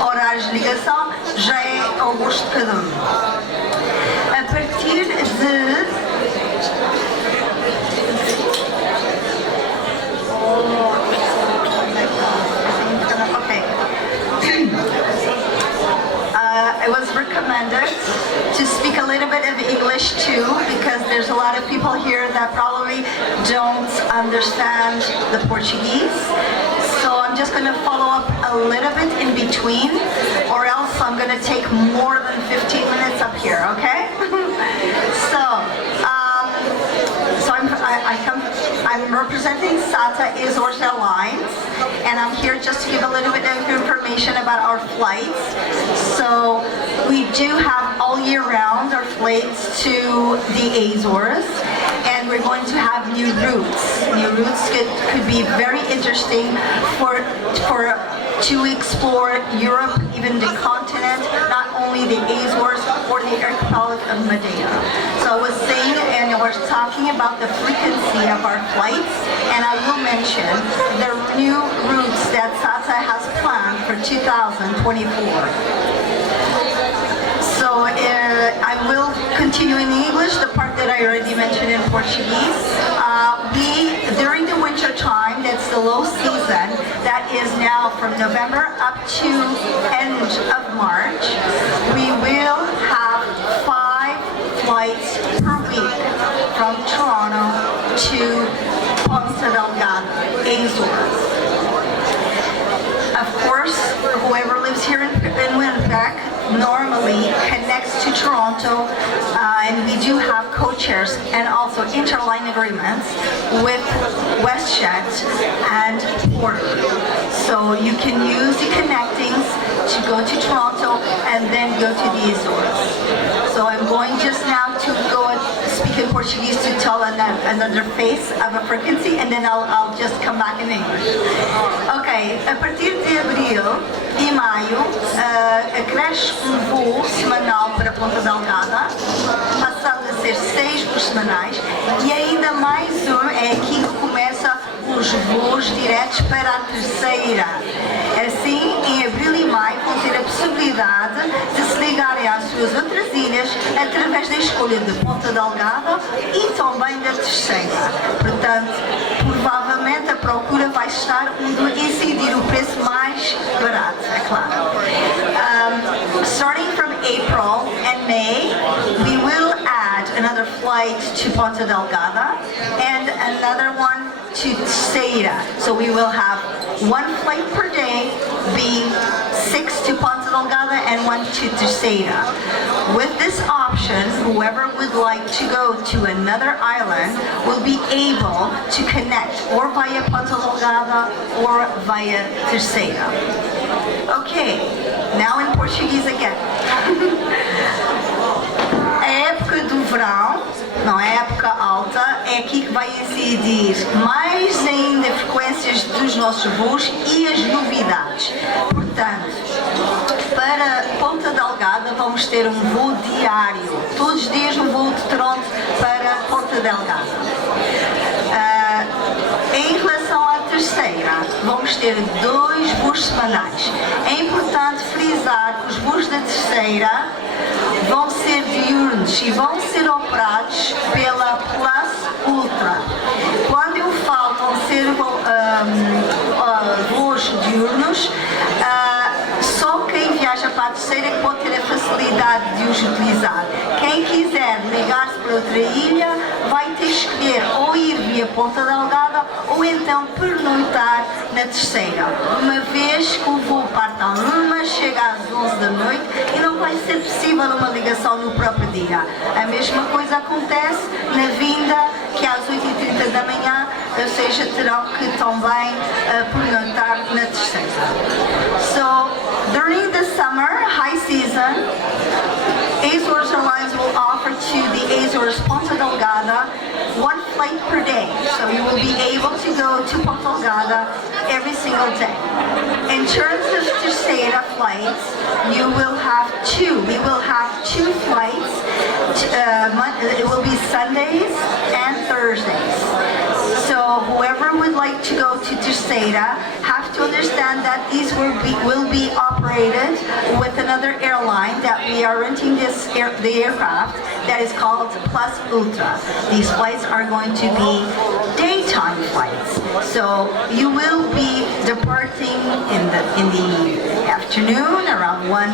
horários de ligação, já é ao gosto de cada um. A partir de I was recommended to speak a little bit of English too, because there's a lot of people here that probably don't understand the Portuguese. So I'm just going to follow up a little bit in between, or else I'm going to take more than 15 minutes up here, okay? I'm representing SATA Azores Airlines, and I'm here just to give a little bit of information about our flights. So we do have all year round our flights to the Azores, and we're going to have new routes. New routes could be very interesting to explore Europe, even the continent, not only the Azores or the archipelago of Madeira. So I was saying, and we're talking about the frequency of our flights, and I will mention the new routes that SATA has planned for 2024. So I will continue in English, the part that I already mentioned in Portuguese. During the winter time, that's the low season, that is now from November up to end of March, we will have 5 flights per week from Toronto to Ponta Delgada, Azores. Of course, whoever lives here in Winnipeg normally connects to Toronto, and we do have co-chairs and also interline agreements with WestJet and Porter. So you can use the connectings to go to Toronto and then go to the Azores. So I'm going just now to go and speak in Portuguese to tell another face of a frequency, and then I'll just come back in English. Ok, a partir de abril e maio, acresce voo semanal para Ponta Delgada, passando a ser 6 voos semanais, e ainda mais é aqui que começa os voos diretos para a terceira. Assim, em abril e maio vão ter a possibilidade de se ligarem às suas outras ilhas através da escolha de Ponta Delgada e também da terceira. Portanto, provavelmente a procura vai estar onde incidir o preço mais barato, é claro. Starting from April and May, we will add another flight to Ponta Delgada and another one to Ceira. So we will have 1 flight per day, being 6 to Ponta Delgada and 1 to Terceira. With this option, whoever would like to go to another island will be able to connect or via Ponta Delgada or via Terceira. Okay, now in Portuguese again. A época do verão, não é época alta, é aqui que vai incidir mais ainda frequências dos nossos voos e as novidades. Portanto, para Ponta Delgada vamos ter um voo diário, todos os dias um voo de Toronto para Ponta Delgada. Em relação à Terceira, vamos ter 2 voos semanais. É importante frisar que os voos da Terceira vão ser diurnos e vão ser operados pela Plus Ultra. Quando eu falo vão ser voos diurnos, só quem viaja para a Terceira é que pode ter a facilidade de os utilizar. Quem quiser ligar-se para outra ilha vai ter que escolher ou ir via Ponta Delgada ou então pernoitar na Terceira. Uma vez que o voo parte à 1, chega às 11 da noite e não vai ser possível uma ligação no próprio dia. A mesma coisa acontece na vinda, que é às 8h30 da manhã, ou seja, terão que também pernoitar na Terceira. So, during the summer high season, Azores Airlines will offer to the Azores Ponta Delgada 1 flight per day. So you will be able to go to Ponta Delgada every single day. In terms of Terceira flights, you will have 2. We will have 2 flights. It will be Sundays and Thursdays. So whoever would like to go to Terceira have to understand that these will be operated with another airline that we are renting the aircraft that is called Plus Ultra. These flights are going to be daytime flights. So you will be departing in the afternoon around 1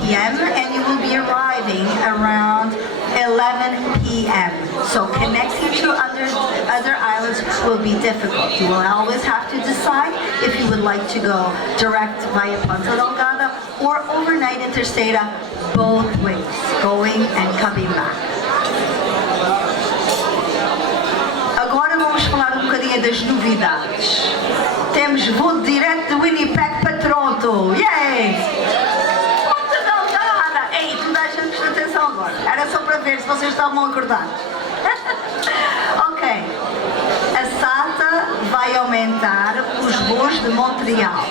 p.m. and you will be arriving around 11 p.m. So connecting to other islands will be difficult. You will always have to decide if you would like to go direct via Ponta Delgada or overnight in Terceira, both ways, going and coming back. Agora vamos falar um bocadinho das novidades. Temos voo direto de Winnipeg para Toronto. Yay! Ponta Delgada! Ei, toda a gente presta atenção agora. Era só para ver se vocês estavam acordados. Ok. A SATA vai aumentar os voos de Montreal.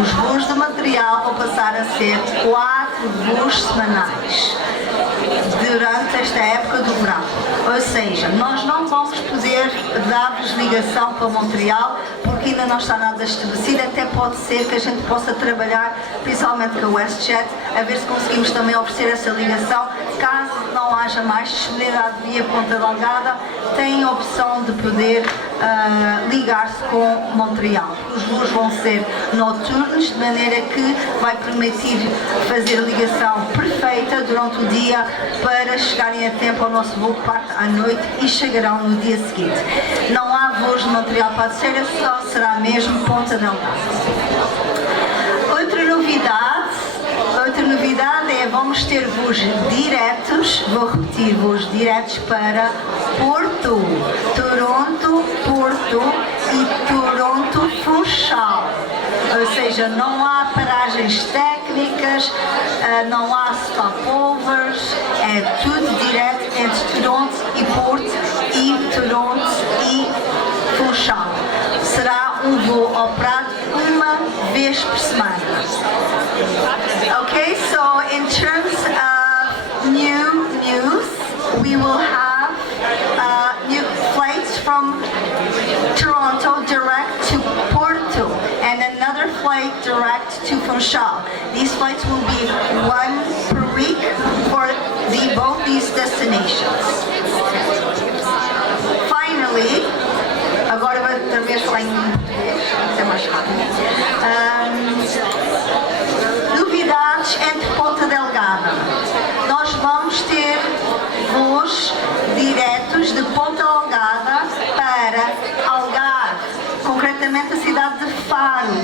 Os voos de Montreal vão passar a ser 4 voos semanais durante esta época do verão. Ou seja, nós não vamos poder dar-vos ligação para Montreal porque ainda não está nada estabelecido. Até pode ser que a gente possa trabalhar, principalmente com a WestJet, a ver se conseguimos também oferecer essa ligação. Caso não haja mais disponibilidade via Ponta Delgada, tem a opção de poder ligar-se com Montreal. Os voos vão ser noturnos, de maneira que vai permitir fazer ligação perfeita durante o dia para chegarem a tempo ao nosso voo que parte à noite e chegarão no dia seguinte. Não há voos de Montreal para a Terceira, só será mesmo Ponta Delgada. Outra novidade é vamos ter voos diretos, vou repetir, voos diretos para Porto, Toronto, Porto e Toronto, Funchal. Ou seja, não há paragens técnicas, não há stopovers, é tudo direto entre Toronto e Porto e Toronto e Funchal. Será um voo operado uma vez por semana. Okay, so in terms of new news, we will have new flights from Toronto direct to Porto and another flight direct to Funchal. These flights will be 1 per week for both these destinations. Finally, agora vou outra vez falar em português, isso é mais rápido. Novidades entre Ponta Delgada. Nós vamos ter voos diretos de Ponta Delgada para Algarve, concretamente a cidade de Faro.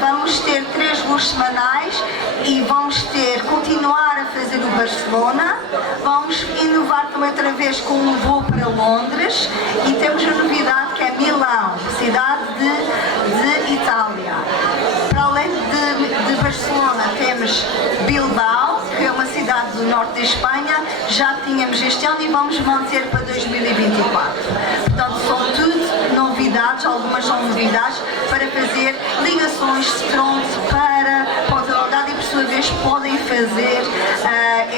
Vamos ter voos semanais e vamos continuar a fazer o Barcelona. Vamos inovar também outra vez com um voo para Londres e temos a novidade que é Milão, cidade de Itália. Para além de Barcelona temos Bilbao, que é uma cidade do norte da Espanha, já tínhamos este ano e vamos manter para 2024. Portanto, são tudo novidades, algumas são novidades, para fazer ligações de Toronto para Ponta Delgada e, por sua vez, podem fazer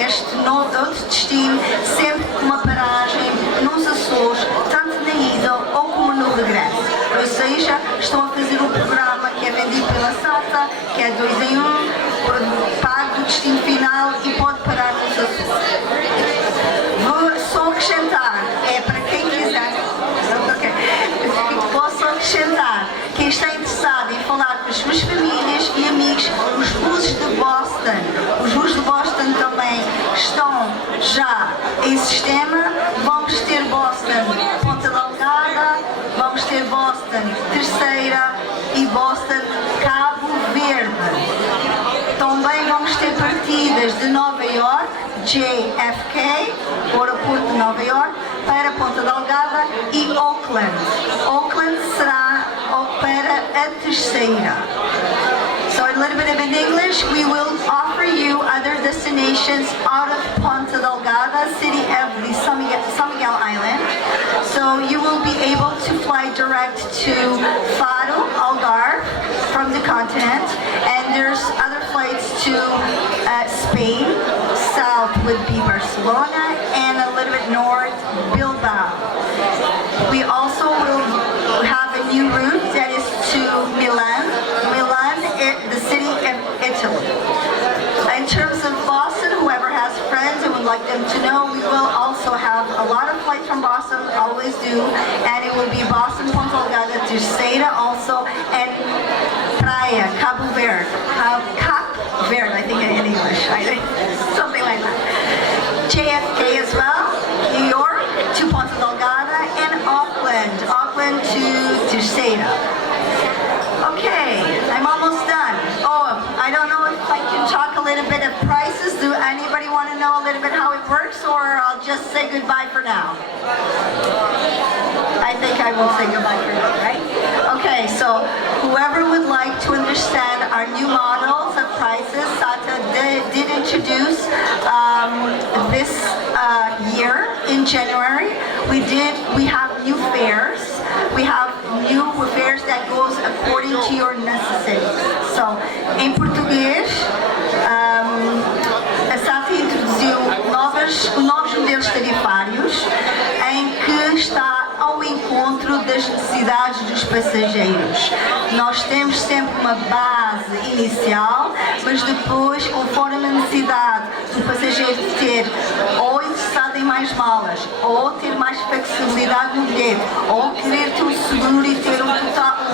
este outro destino, sempre com uma paragem nos Açores, tanto na ida ou como no regresso. Ou seja, estão a fazer um programa que é vendido pela SATA, que é 2 em 1, paga o destino final e pode parar nos Açores. Vou só acrescentar, é para quem quiser, posso acrescentar, quem está interessado em falar com as suas famílias e amigos, os voos de Boston. Os voos de Boston também estão já em sistema. Vamos ter Boston Ponta Delgada, vamos ter Boston Terceira e Boston Cabo Verde. Também vamos ter partidas de Nova York, JFK, o aeroporto de Nova York, para Ponta Delgada e Auckland. Auckland será para a Terceira. So a little bit of in English, we will offer you other destinations out of Ponta Delgada, city of the San Miguel Island. So you will be able to fly direct to Faro, Algarve, from the continent, and there's other flights to Spain, south would be Barcelona, and a little bit north, Bilbao. We also will have a new route that is to Milan, the city of Italy. In terms of Boston, whoever has friends and would like them to know, we will also have a lot of flights from Boston, always do, and it will be Boston, Ponta Delgada, Terceira also, and Praia, Cabo Verde, Cap Verde, I think in English, something like that. JFK as well, New York to Ponta Delgada, and Auckland to Terceira. Okay, I'm almost done. Oh, I don't know if I can talk a little bit of prices. Do anybody want to know a little bit how it works, or I'll just say goodbye for now? I think I will say goodbye for now, right? Okay, so whoever would like to understand our new models of prices, SATA did introduce this year in January. We have new fares. We have new fares that goes according to your necessities. So, em português, a SATA introduziu novos modelos tarifários em que está ao encontro das necessidades dos passageiros. Nós temos sempre uma base inicial, mas depois, conforme a necessidade do passageiro ter ou interessado em mais malas, ou ter mais flexibilidade no bilhete, ou querer ter um seguro e ter um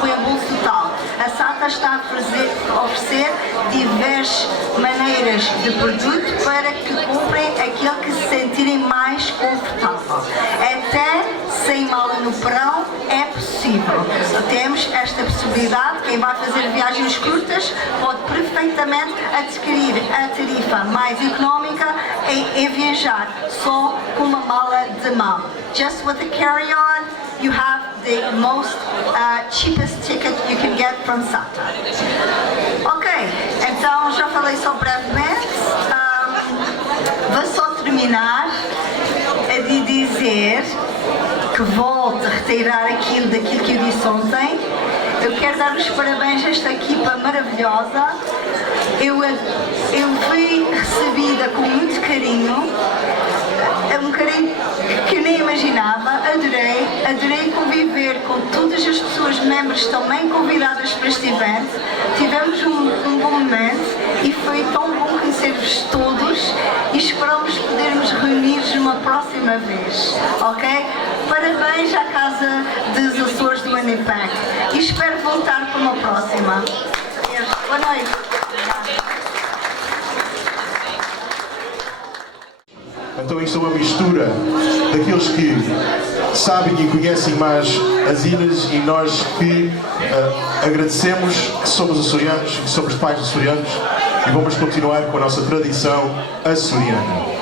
reembolso total, a SATA está a oferecer diversas maneiras de produto para que comprem aquilo que se sentirem mais confortável. Até sem mala no porão é possível. Temos esta possibilidade. Quem vai fazer viagens curtas pode perfeitamente adquirir a tarifa mais económica e viajar só com uma mala de mão. Just with a carry-on, you have the most cheapest ticket you can get from SATA. Ok, então já falei só brevemente. Vou só terminar a dizer que volto a retirar daquilo que eu disse ontem. Eu quero dar os parabéns a esta equipa maravilhosa. Eu fui recebida com muito carinho, um carinho que eu nem imaginava. Adorei conviver com todas as pessoas, membros também convidadas para este evento. Tivemos um bom momento e foi tão bom conhecer-vos todos e esperamos podermos reunir-nos numa próxima vez, ok? Parabéns à Casa dos Açores do ANIPAC e espero voltar para uma próxima. Boa noite. Então isto é uma mistura daqueles que sabem e conhecem mais as ilhas, e nós que agradecemos que somos açorianos, que somos pais açorianos, e vamos continuar com a nossa tradição açoriana.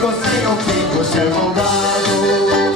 fico sem o fico ser moldado.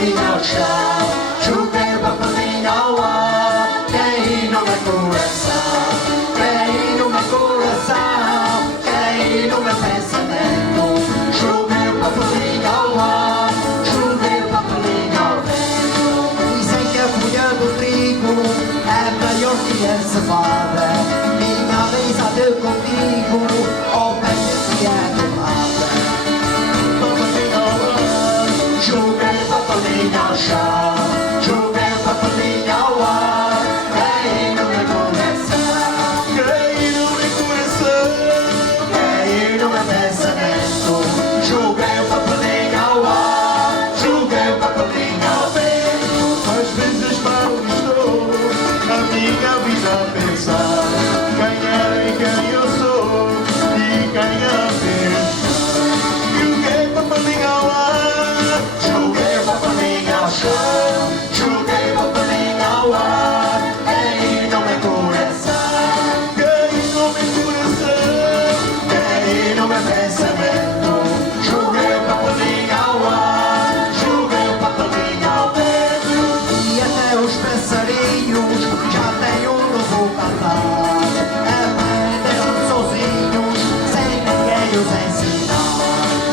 papelinho ao chão, joguei o papelinho ao ar, caí no meu coração, caí no meu coração, caí no meu pensamento, joguei o papelinho ao ar, joguei o papelinho ao vento. Dizem que a folha do trigo é maior que a cevada, minha amizade contigo, oh bem que é tomada. Joguei papelinho ao chão, joguei papelinho ao ar, caí no meu coração, caí no meu coração, caí no meu pensamento, joguei papelinho ao ar, joguei papelinho ao vento. Às vezes mal estou a minha vida a pensar quem é e quem eu sou e quem a pensar. Joguei papelinho ao ar, joguei papelinho ao chão, joguei papelinho ao ar, caí no meu coração, caí no meu coração, caí no meu pensamento, joguei papelinho ao ar, joguei papelinho ao vento. E até os passarinhos já têm um novo cantar, aprenderam sozinhos, sem ninguém os ensinar.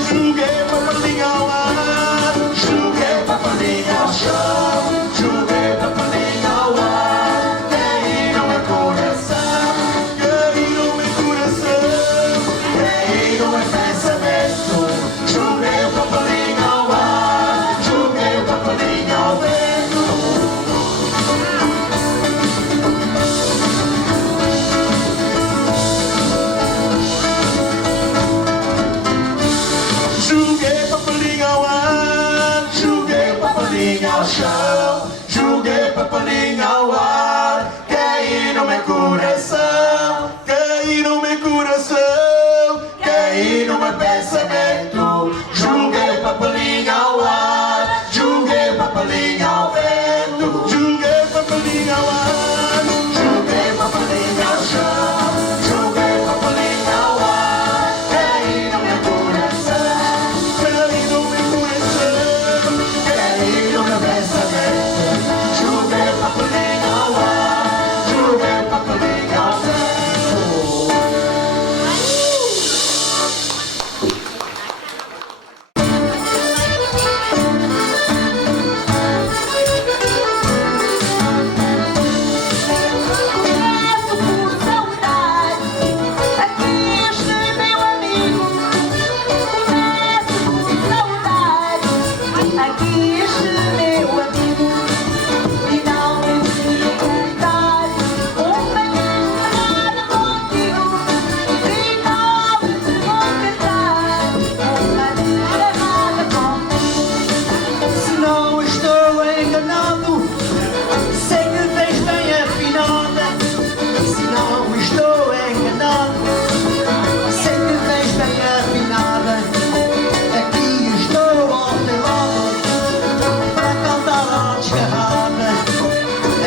joguei papelinho ao ar, Joguei papelinho ao chão, joguei papelinho ao ar, caí no meu coração, caí no meu coração, caí no meu pensamento, joguei o papelinho ao ar, joguei o papelinho ao vento. joguei papelinho ao ar, Joguei o papelinho ao chão, joguei o papelinho ao ar, caí no meu coração, caí no meu coração, caí no meu pensamento, joguei o papelinho ao ar, joguei o papelinho ao vento, joguei papelinho ao ar, joguei o papelinho ao chão, joguei o papelinho ao ar, caí no meu coração, caí no meu coração, caí no meu pensamento, joguei o papelinho ao ar, joguei o papelinho ao vento. Se não estou enganado, sei que vens bem afinada. Se não estou enganado, sei que vens bem afinada. Aqui estou ao teu lado para cantar a desgarrada.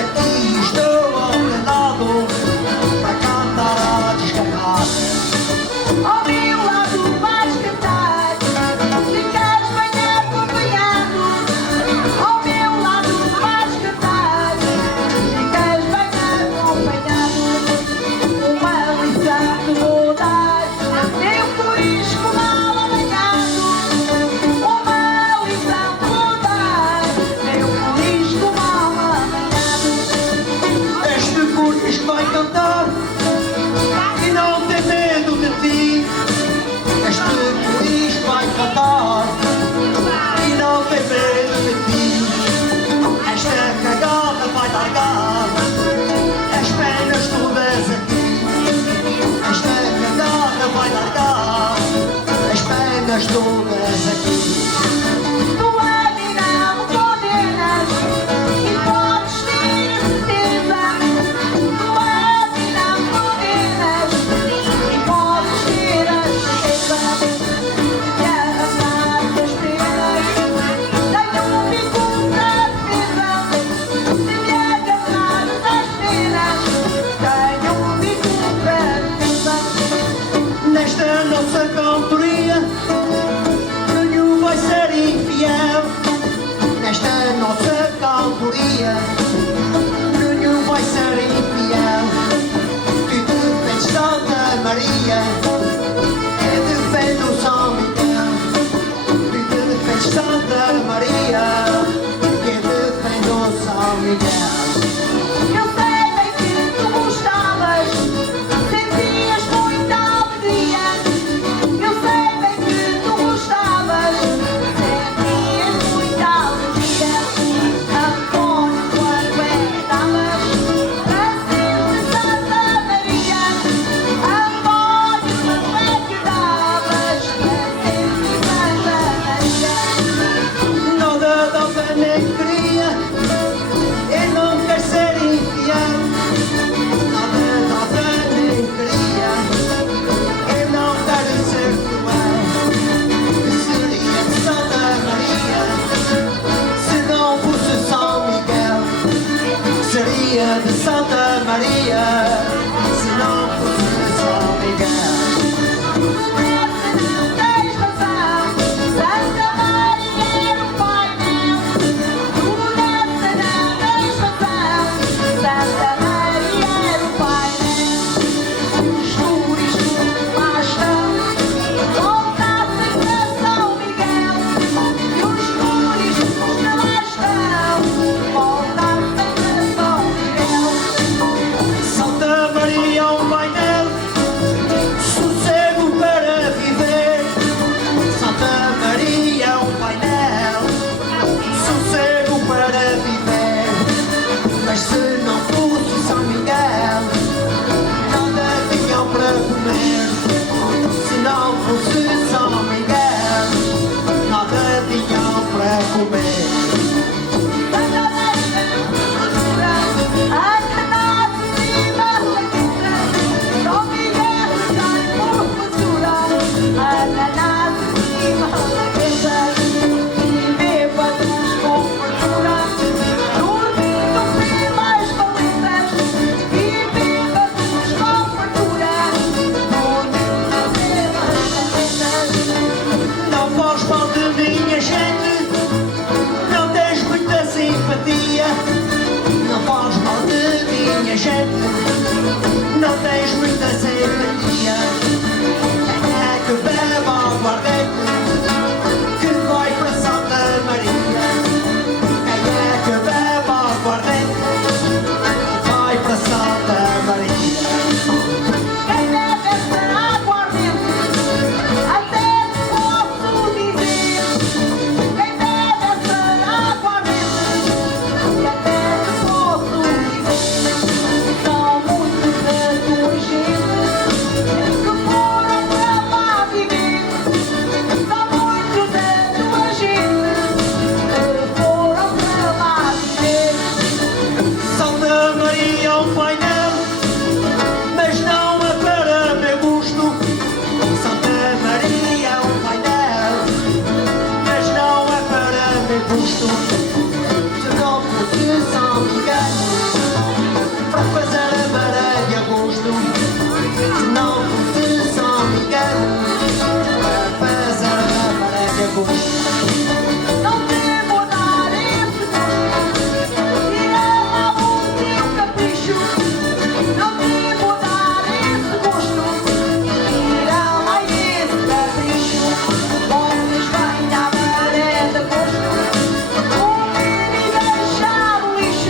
Aqui estou ao teu lado para cantar a desgarrada. Ao meu lado vais cantar, ficas bem acompanhado. Ao meu lado vais cantar, ficas bem acompanhado. Uma lição te vou dar, meu corisco mal amanhado. Uma lição te vou dar, meu corisco de Santa Maria, se não fosse São Miguel. Não tens muita simpatia. Quem é que bebe aguardente que vai para Santa Maria? Quem é que bebe aguardente que vai para Santa Maria? Quem bebe essa aguardente até te posso dizer. Quem bebe essa aguardente até te posso dizer. São muitos da tua gente que foram para lá viver. São muitos da tua gente que foram para lá viver. Santa Maria é um painel, mas não é para meu gosto. Santa Maria é um painel, mas não é para meu gosto. Se não fosse São Miguel para fazer a maré de agosto, se não fosse São Miguel para fazer a maré de agosto. Não te vou dar esse gosto, tira lá o teu capricho. Não te vou dar esse gosto, tira lá esse capricho. Vocês vêm na maré de agosto comer e deixar o lixo.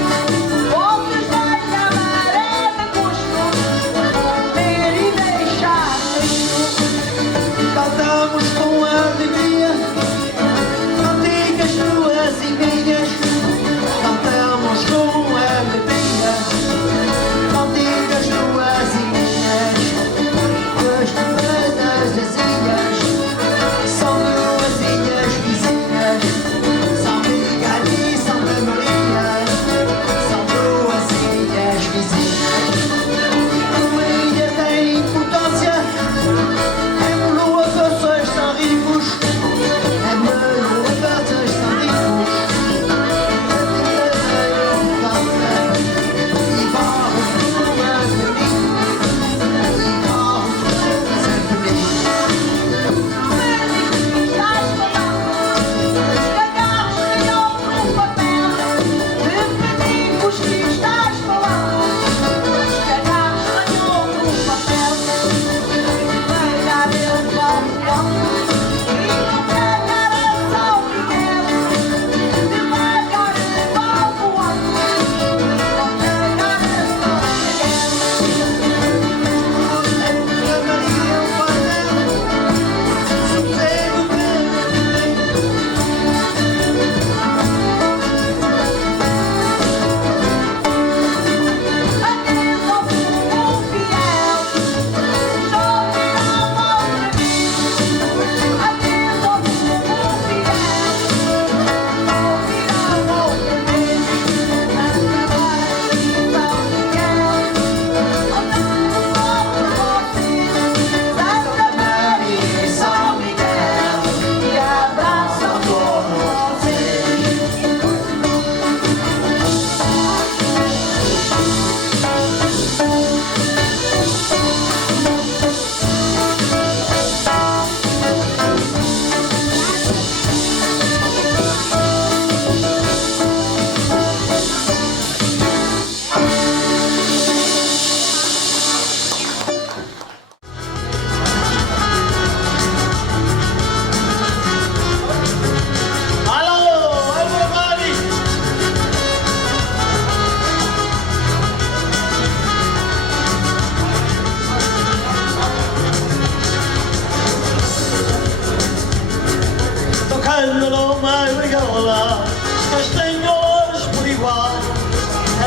uma gaiola, castanhos por igual.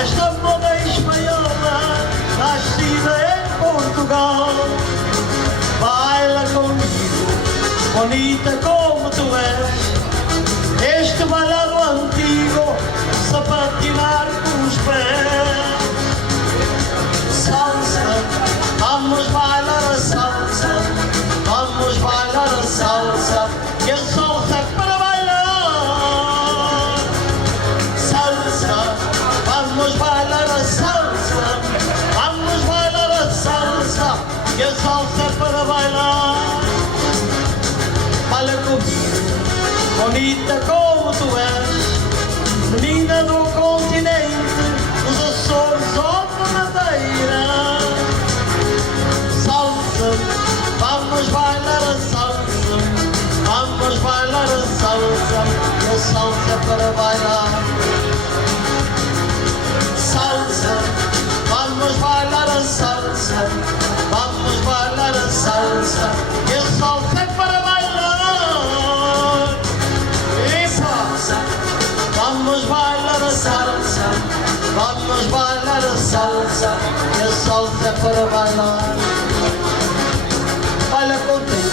Esta moda espanhola, nascida em Portugal. Baila comigo, bonita como tu és. Este bailado antigo, sapatinar com os pés. Salsa, vamos bailar a salsa. Vamos bailar a salsa, e a salsa é para bailar. Salsa, vamos bailar a salsa. Vamos bailar a salsa, e a salsa é para bailar. Baila comigo, bonita como tu és. Menina do continente, dos Açores ou da Madeira. Salsa, vamos bailar a salsa, vamos bailar a salsa, e a salsa é para bailar. Salsa, vamos bailar a salsa, vamos bailar a salsa, e a salsa é para bailar. E salsa, vamos bailar a salsa, vamos bailar a salsa, e a salsa é para bailar. Baila contigo.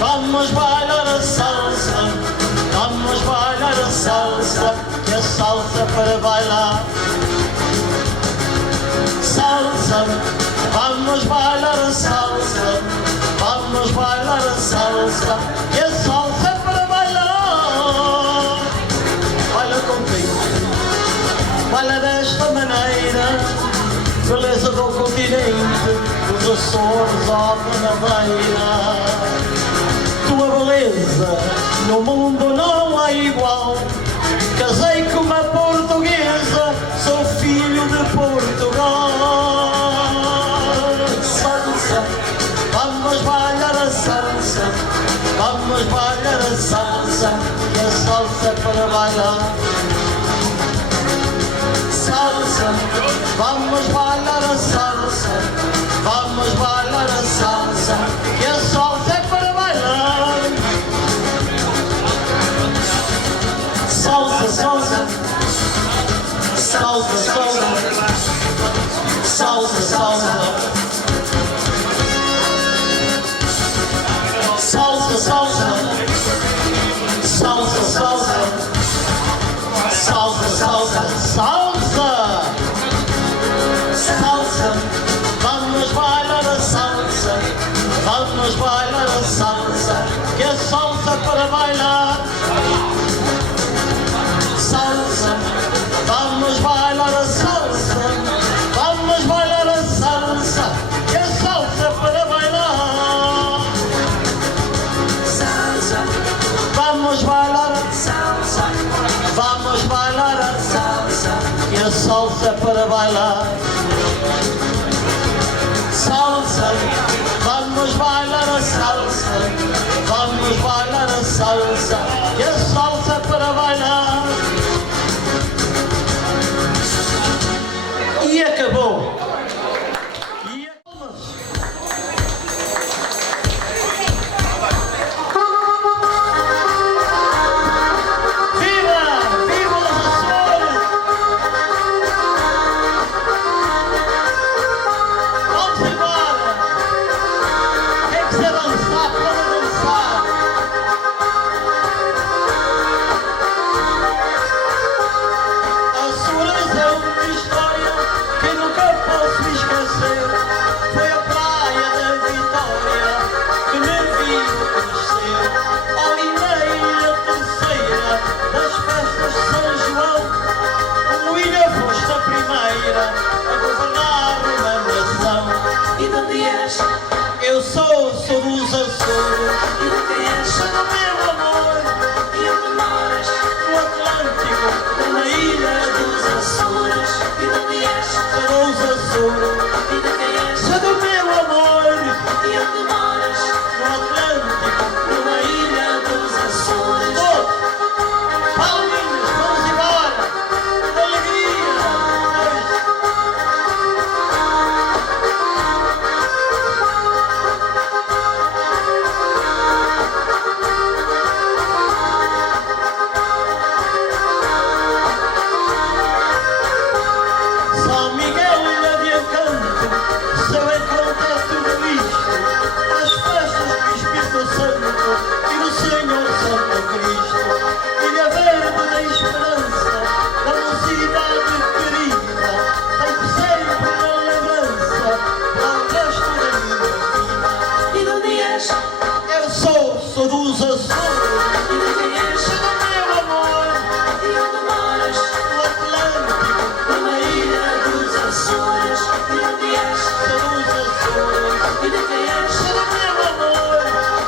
Vamos bailar a salsa, vamos bailar a salsa, que a salsa é para bailar. Salsa, vamos bailar a salsa, vamos bailar a salsa, que a salsa é para bailar. Baila comigo, baila desta maneira, beleza do continente, dos Açores ou da Madeira. Tua beleza no mundo não há igual. Casei com uma portuguesa, sou filho de Portugal. Salsa, vamos bailar a salsa, vamos bailar a salsa, e a salsa é para bailar. Salsa, vamos bailar a salsa, vamos bailar a salsa, e a salsa é para bailar. Salsa, salsa, salsa, salsa, salsa, salsa, salsa, salsa, salsa, salsa, salsa, salsa, salsa, vamos bailar a salsa, vamos bailar a salsa, que a salsa é para bailar. Salsa, vamos bailar a salsa, vamos bailar a salsa, que a salsa é para bailar. Salsa, vamos bailar a salsa, vamos bailar a salsa, que a salsa é para bailar. Salsa, vamos bailar a salsa, vamos bailar a salsa, que a salsa é para bailar. E acabou. carreira a governar uma nação. E de onde és? Eu sou dos Açores. E de quem és? Sou do meu amor. E onde moras? No Atlântico, numa ilha Dos Açores. E de onde és? sou dos Açores. E de quem és? Sou do meu amor. E onde moras? No Atlântico, Numa ilha dos Açores. todos. Palminhos, vamos embora. Alegria. São Miguel, ilha de encanto, seu encanto é tudo isto. As festas do Espírito Santo e do Senhor Santo Cristo. Ilha verde da esperança, da mocidade querida, tem sempre na lembrança para o resto da minha vida. E de onde és? Eu sou dos Açores. E de quem és? Sou do meu amor. E onde moras? No Atlântico, Numa ilha dos Açores. E de onde és? sou dos Açores. E de quem és? Sou do meu amor.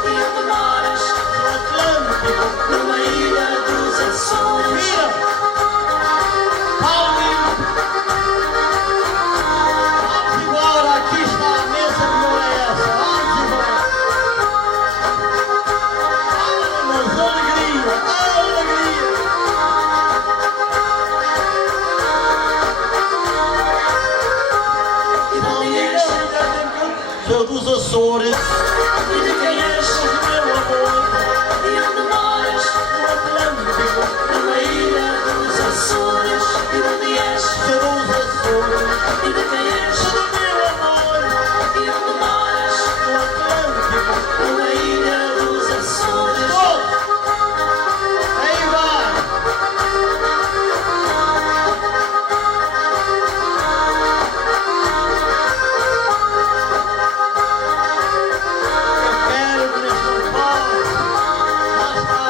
E onde moras? No Atlântico. Numa ilha dos Açores. Mira! Paulinho! Vamos embora, aqui está a mesa de não é essa. Vamos embora! Vamos, alegria! Alegria! E de onde és? Sou dos Açores, E de quem és? sou do meu amor. E onde moras? No Atlântico, Numa ilha dos Açores. E de onde és? sou dos Açores. E de quem és? Sou do meu amor. E onde moras? No Atlântico, Numa ilha dos Açores. todos! Aí vai! Eu quero que neste palco, lá está.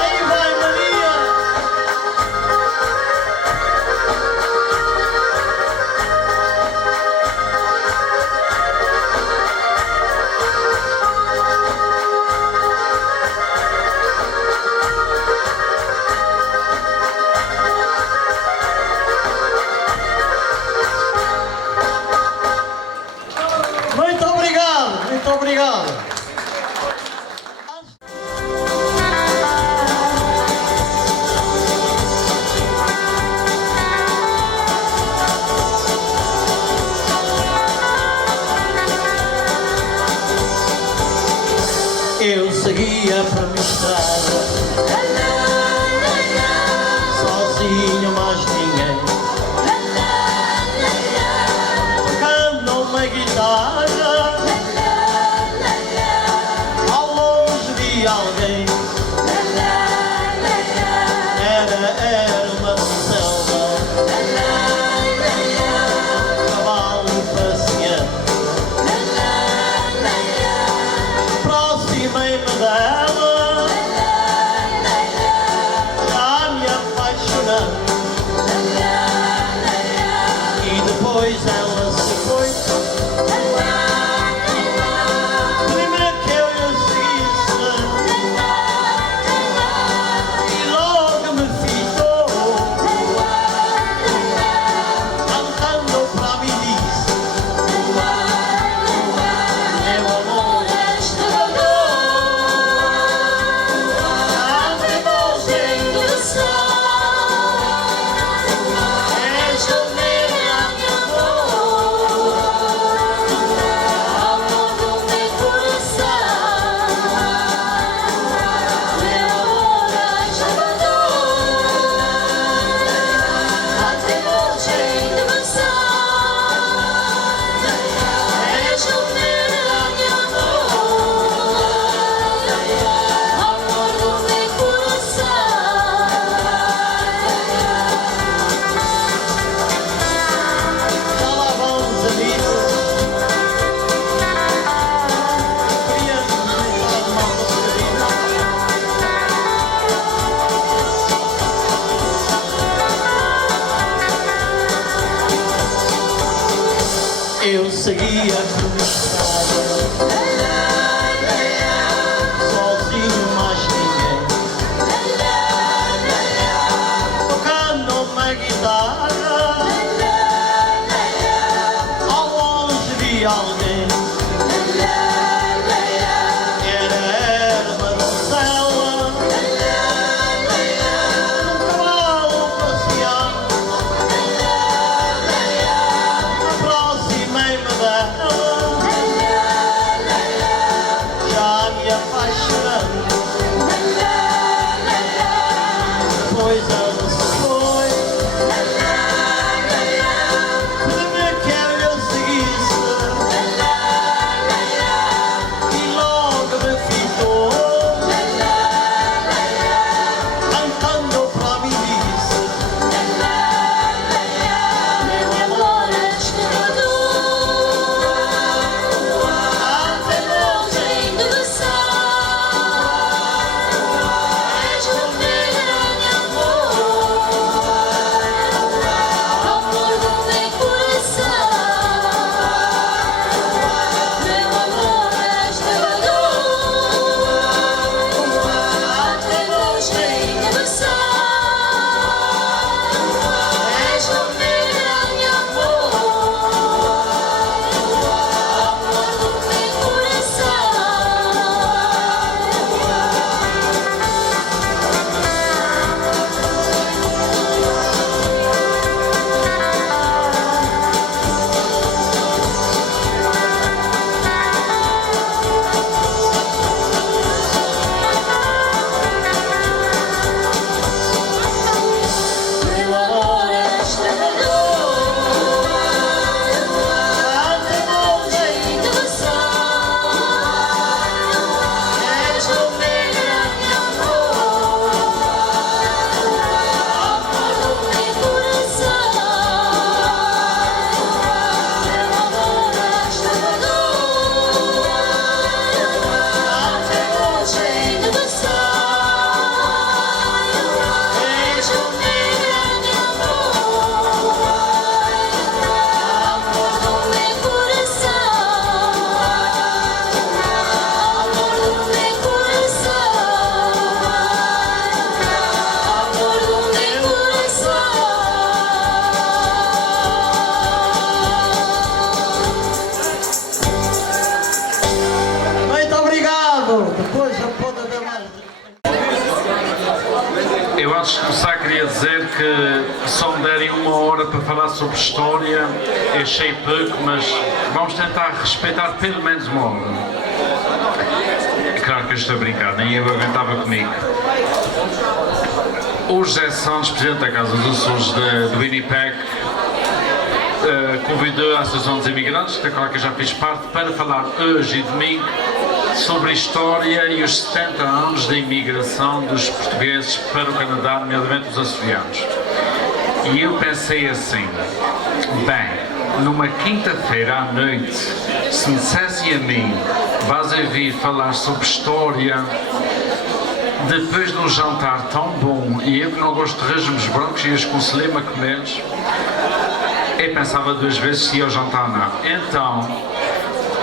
Aí vai, Maria! Muito obrigado, muito obrigado. Eu seguia para minha estrada, sozinho, mais ninguém, tocando uma guitarra, ao longe vi alguém, era uma selva, cavalo paciente, aproximei-me dela, já me apaixonando. seguia frustrada. Sozinho mais ninguém. Tocando uma guitarra. Ao longe vi alguém. Era uma donzela. Num cavalo passeando. Aproximei-me dela, já me apaixonando. Depois ela se foi, pediu-me que eu seguisse e logo me fitou, cantando para mim disse: meu amor é Depois já pode haver mais. Eu antes de começar queria dizer que só me derem 1 hora para falar sobre história, achei pouco, mas vamos tentar respeitar pelo menos 1 hora. É claro que eu estou a brincar, nem eu aguentava comigo. O José Santos, Presidente da Casa dos Açores do Winnipeg, convidou a Associação dos Imigrantes, da qual eu já fiz parte, para falar hoje e domingo sobre a história e os 70 anos da imigração dos portugueses para o Canadá, nomeadamente os açorianos. E eu pensei assim, bem, numa quinta-feira à noite, se me dissessem a mim, vais ouvir falar sobre história, depois de um jantar tão bom, e eu que não gosto de regimos brancos e aconselhei-me a comer, eu pensava 2 vezes se ia ao jantar ou não. Então,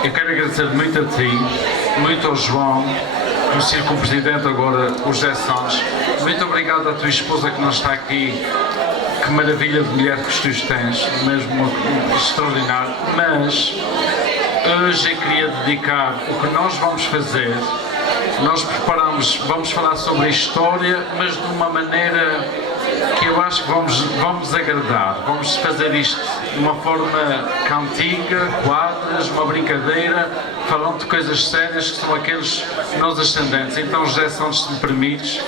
eu quero agradecer muito a ti, muito ao João, conhecido como Presidente agora, o José Santos. Muito obrigado à tua esposa que não está aqui. Que maravilha de mulher que tu tens, mesmo extraordinário. Mas hoje eu queria dedicar o que nós vamos fazer. Nós preparamos, vamos falar sobre a história, mas de uma maneira que eu acho que vamos agradar. Vamos fazer isto de uma forma cantiga, quadras, uma brincadeira, falando de coisas sérias que são aqueles nós ascendentes. Então, José Santos, se me permites,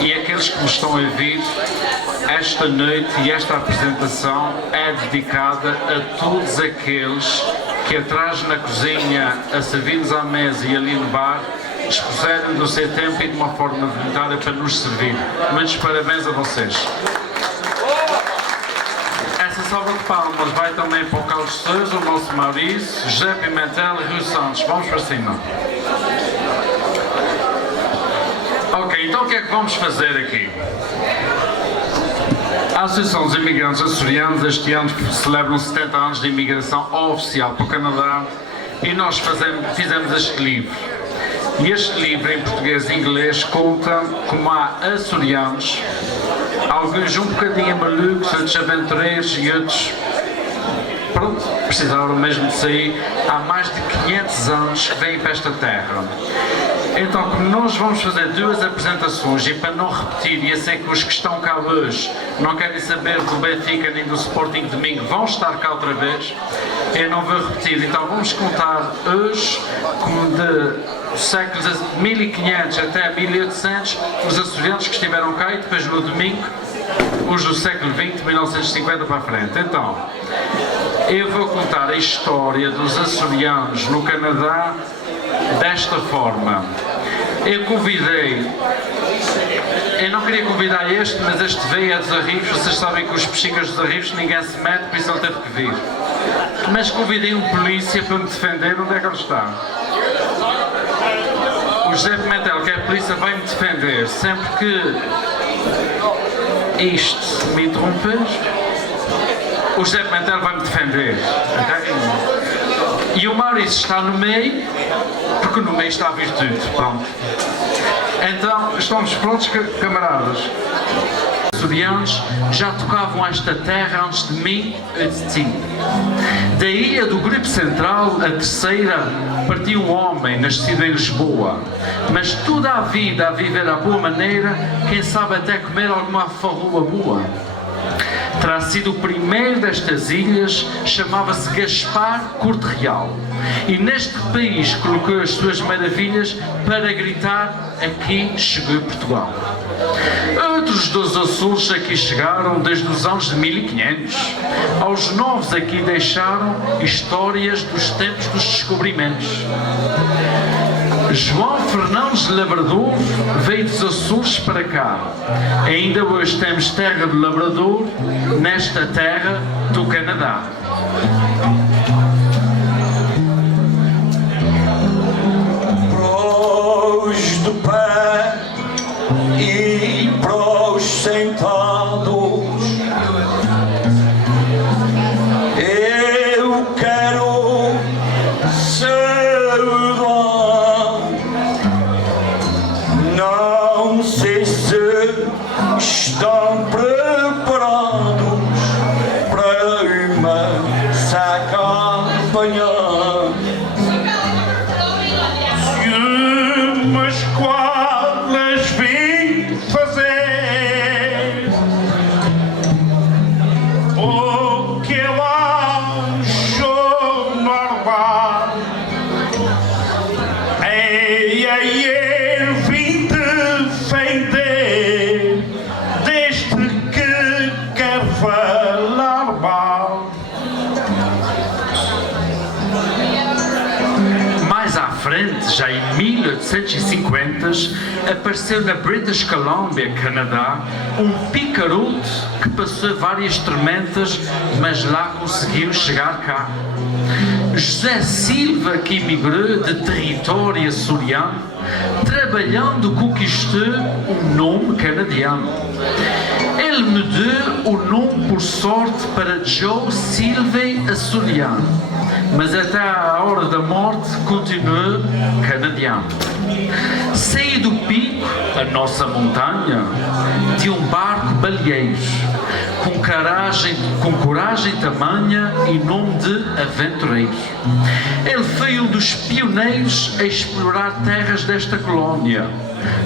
e aqueles que me estão a ouvir, esta noite e esta apresentação é dedicada a todos aqueles que atrás na cozinha, a servir-nos à mesa e ali no bar, expuseram do seu tempo e de uma forma voluntária para nos servir. Muitos parabéns a vocês. Essa salva de palmas vai também para o Carlos Sousa, o nosso Maurício, José Pimentel e Rui Santos. Vamos para cima. Ok, então o que é que vamos fazer aqui? A Associação dos Imigrantes Açorianos este ano celebram 70 anos de imigração oficial para o Canadá e nós fizemos este livro. E este livro em português e inglês conta como há açorianos, alguns um bocadinho malucos, outros aventureiros e outros, pronto, precisaram mesmo de sair há mais de 500 anos que vêm para esta terra. Então, como nós vamos fazer 2 apresentações e para não repetir, e eu sei que os que estão cá hoje não querem saber do Benfica nem do Sporting domingo, vão estar cá outra vez, eu não vou repetir. Então vamos contar hoje como de séculos 1500 até 1800 os açorianos que estiveram cá e depois no domingo os do século XX, 1950 para a frente. Então, eu vou contar a história dos açorianos no Canadá desta forma. Eu não queria convidar este, mas este veio a dos Arribos. Vocês sabem que os pexingas dos Arribos ninguém se mete, por isso ele teve que vir. Mas convidei um polícia para me defender. Onde é que ele está? O José Pimentel, que é a polícia, vai me defender. Sempre que isto me interromper, o José Pimentel vai me defender. Okay? E o Maurício está no meio, porque no meio está a virtude. Pronto. Então, estamos prontos, camaradas? Os açorianos já tocavam esta terra antes de mim e de ti. Da ilha do Grupo Central, a terceira, partiu um homem nascido em Lisboa, mas toda a vida a viver à boa maneira, quem sabe até comer alguma farrua boa. Terá sido o primeiro destas ilhas, chamava-se Gaspar Corte Real, e neste país colocou as suas maravilhas para gritar: aqui chegou Portugal. Outros dos Açores aqui chegaram desde os anos de 1500. Aos novos aqui deixaram histórias dos tempos dos descobrimentos. João Fernandes de Labrador veio dos Açores para cá. Ainda hoje temos terra de Labrador nesta terra do Canadá. Pros de pé e pros sentados, eu quero saudar. Não sei se estão preparados para uma saca apanhar. Mas quais vim fazer o que eu acho normal? Eu vim defender desde que quero falar mal. Mais à frente, já em 1850, apareceu na British Columbia, Canadá, um picaroto que passou várias tormentas, mas lá conseguiu chegar cá. José Silva, que emigrou de território açoriano, trabalhando conquistou um nome canadiano. Ele mudou o nome por sorte para Joe Silva Açoriano, mas até à hora da morte continuou canadiano. Saí do pico, a nossa montanha, de um barco baleeiro, com coragem tamanha e nome de aventureiro. Ele foi um dos pioneiros a explorar terras desta colónia,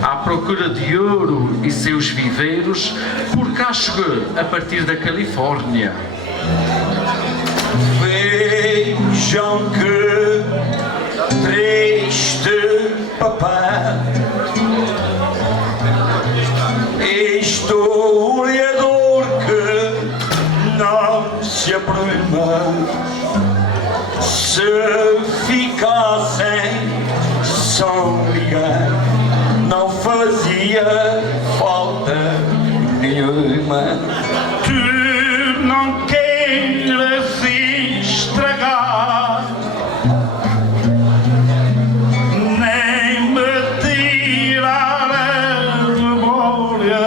à procura de ouro e seus viveiros, por cá chegou a partir da Califórnia. Vejam que triste papel, historiador que não se aprima. Se ficassem São Miguel, não fazia falta nenhuma. Tu não queiras estragar, nem me tirar a memória.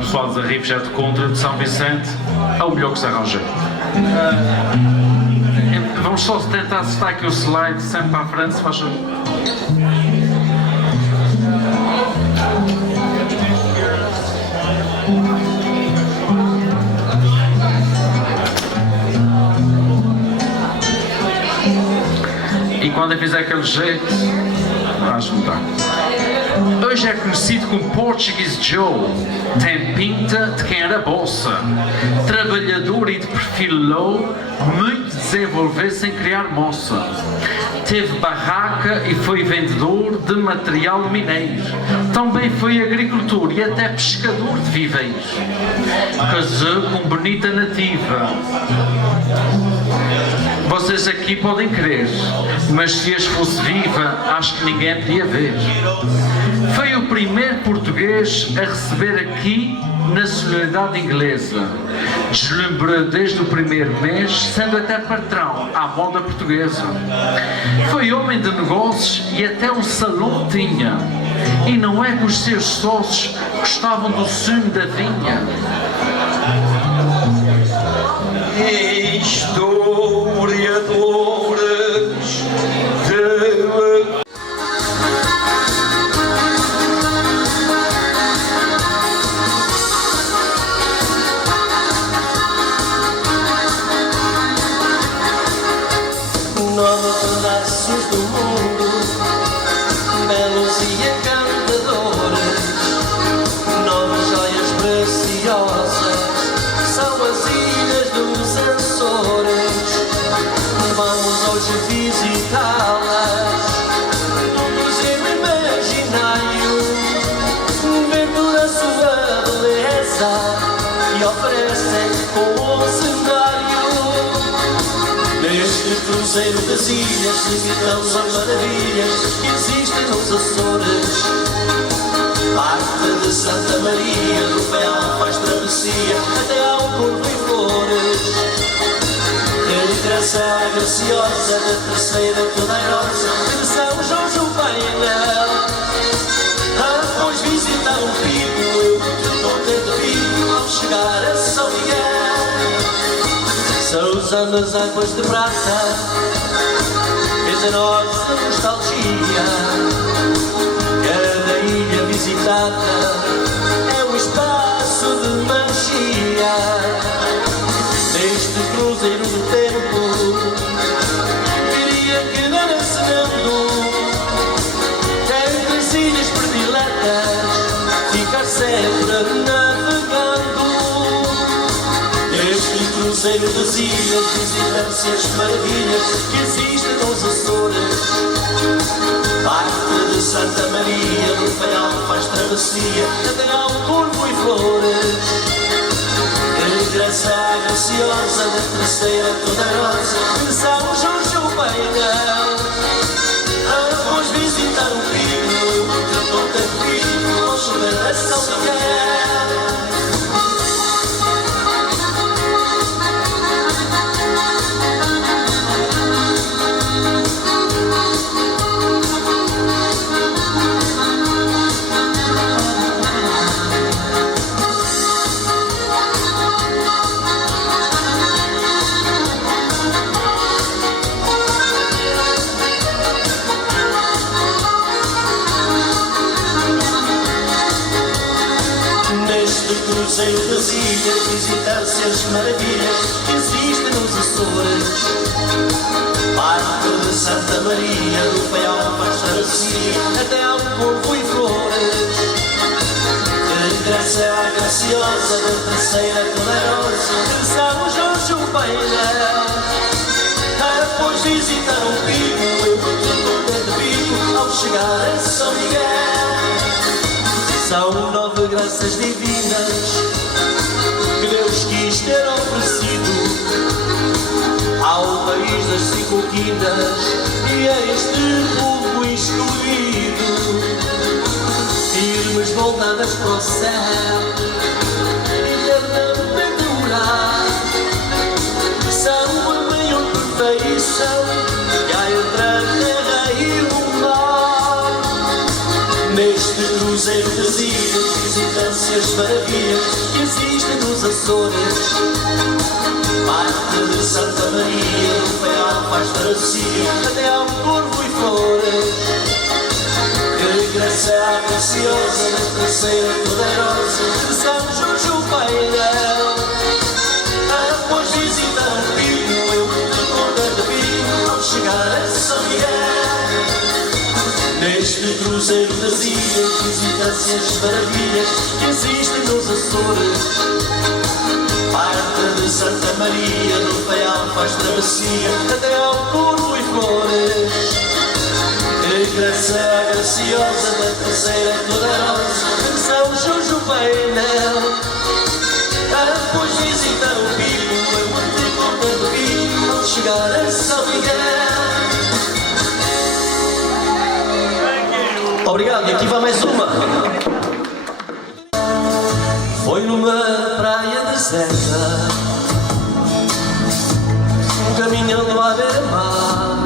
pessoal dos Arribos é de Contra, de São Vicente, é o melhor que se arranja. Vamos só tentar acertar aqui o slide sempre para a frente, se faz favor. E quando eu fizer aquele jeito, vais mudar. Hoje é conhecido como Portuguese Joe. Tem pinta de quem era bolsa. Trabalhador e de perfil low, muito desenvolvido sem criar moça. Teve barraca e foi vendedor de material mineiro. Também foi agricultor e até pescador de viveiros. Casou com bonita nativa. Vocês aqui podem crer, mas se as fosse viva, acho que ninguém podia ver. Foi o primeiro português a receber aqui nacionalidade inglesa. Deslumbrou desde o primeiro mês, sendo até patrão à moda portuguesa. Foi homem de negócios e até um salão tinha. E não é que os seus sócios gostavam do sumo da vinha. Historiadores de nove pedaços do mundo, belos e encantadores, nove joias preciosas, são as ilhas dos Açores. Vamos hoje visitá-las, no museu imaginário, ver toda a sua beleza e oferecem com o cenário. Neste cruzeiro das ilhas visitamos as maravilhas que existem nos Açores. Parte de Santa Maria do Fel faz travessia até ao Corvo e Flores. Regressa a graciosa da terceira poderosa de São Jorge o Painel. Após visitar um pico, eu de contente fico ao chegar a São Miguel. São usando as águas de prata, fez a nós a nostalgia. Cada ilha visitada é um espaço de magia. Neste cruzeiro do tempo, queria quedar acenando entre as ilhas prediletas, ficar sempre navegando. Neste cruzeiro das ilhas, visitam-se as maravilhas que existem nos Açores. Parte de Santa Maria do Faial faz travessia até ao Corvo e Flores. Regressa a graciosa da terceira poderosa de São Jorge o Painel. Após visitar um pico, de contente fico ao chegar a São Miguel. Cruzeiro das ilhas, visitar-se as maravilhas que existem nos Açores. Parte de Santa Maria do Faial faz travessia até ao Corvo e Flores. Regressa a graciosa da terceira poderosa de São Jorge o Painel. Após visitar um pico, eu de contente fico ao chegar a São Miguel. São nove graças divinas que Deus quis ter oferecido ao país das cinco quinas e a este povo escolhido. Firmes voltadas para o céu, eternamente durar, são a maior perfeição que há entre a terra e o mar. Neste cruzeiro das ilhas, visitam-se as maravilhas que existem nos Açores. Parte de Santa Maria, do Faial faz travessia até ao Corvo e Flores. Que graça a preciosa da terceira poderosa de São Jorge Painel. Após visitar o Pinho, eu muito contente vinho ao chegar a São Miguel. Neste cruzeiro das ilhas, visita-se as maravilhas que existem nos Açores. Parte de Santa Maria, do Faial faz travessia até ao Corvo e Flores. Que graça graciosa da terceira poderosa de São Jorge Painel. Após visitar o Pinho, eu muito contente vinho ao chegar a São Miguel. Obrigado, e aqui vai mais uma. Foi numa praia deserta, caminhando à beira-mar,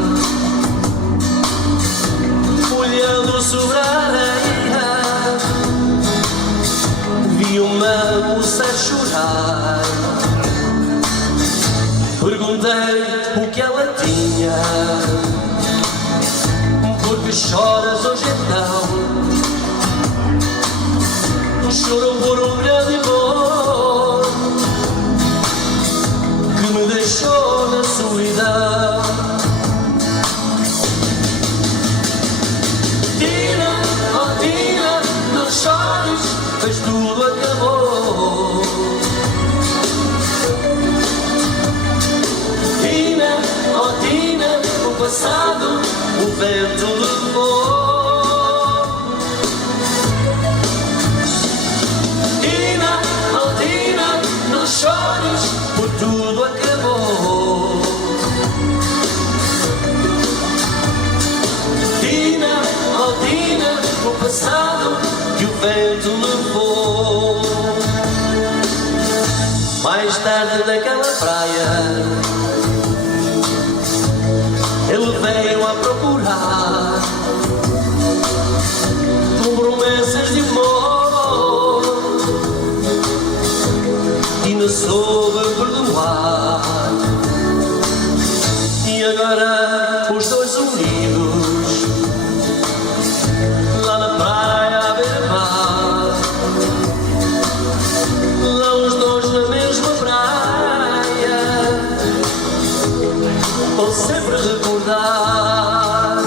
olhando sobre a areia, vi uma moça chorar. Perguntei o que ela tinha. Porque choras hoje então? Chorou por um grande amor que me deixou na solidão. Tina, oh Tina, não chores, pois tudo acabou. Tina, oh Tina, o passado o vento levou. Tina, oh Tina, não chores, por tudo acabou. Tina, oh Tina, o passado que o vento levou. Mais tarde naquela praia ele veio a procurar com promessas de amor. Tina soube perdoar. E agora os dois unidos lá na praia à beira-mar, lá os dois na mesma praia, vão sempre recordar.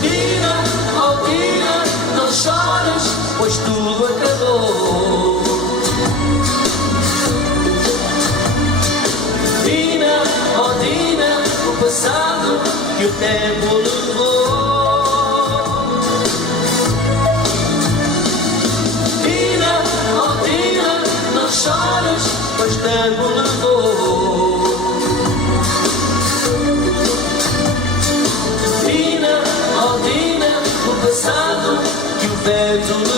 Tina, oh Tina, não chores, pois tudo acabou. Tina, oh Tina, o passado que o tempo levou. Tina, oh Tina, não chores, pois o tempo levou. Tina, oh Tina, o passado que o vento levou.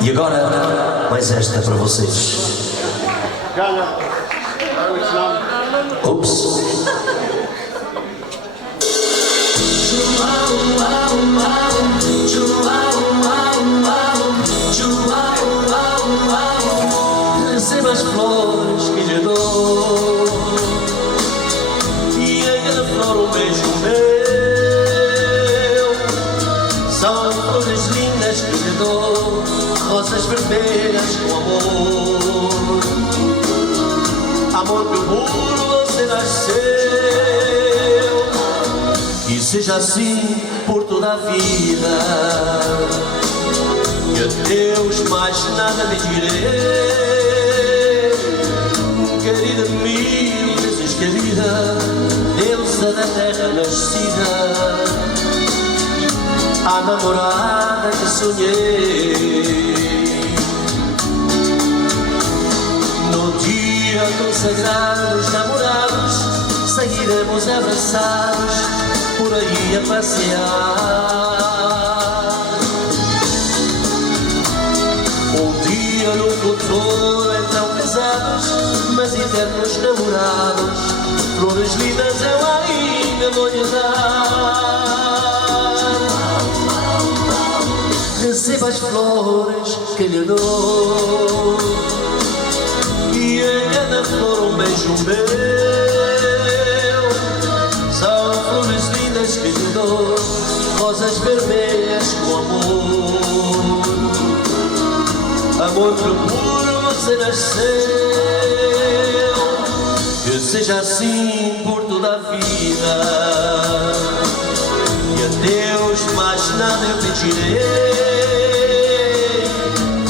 E agora, mais esta para vocês. Ups. Receba as flores que lhe dou, e em cada flor um beijo meu. rosas vermelhas com amor. Amor puro você nasceu, e seja assim por toda a vida. E a Deus mais nada lhe direi, querida, mil vezes querida, deusa da terra nascida, a namorada que sonhei. No dia consagrados, namorados, seguiremos abraçados por aí a passear. Um dia no futuro, então casados, mas eternos namorados, flores lindas eu ainda vou lhe dar. Receba as flores que lhe dou, e em cada flor um beijo meu. São flores lindas que lhe dou, rosas vermelhas com amor. Amor puro você nasceu, que seja assim por toda a vida. E a Deus mais nada eu pedirei,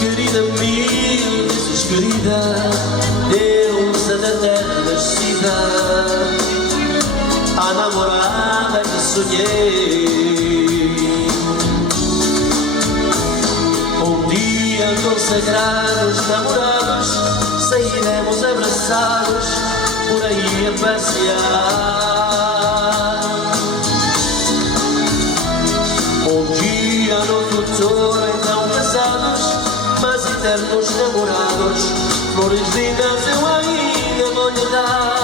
querida, mil vezes querida, deusa da terra nascida, a namorada que sonhei. Um dia consagrados, namorados, sairemos abraçados por aí a passear. Um dia no futuro, então casados, mas eternos namorados, flores lindas eu ainda vou lhe dar.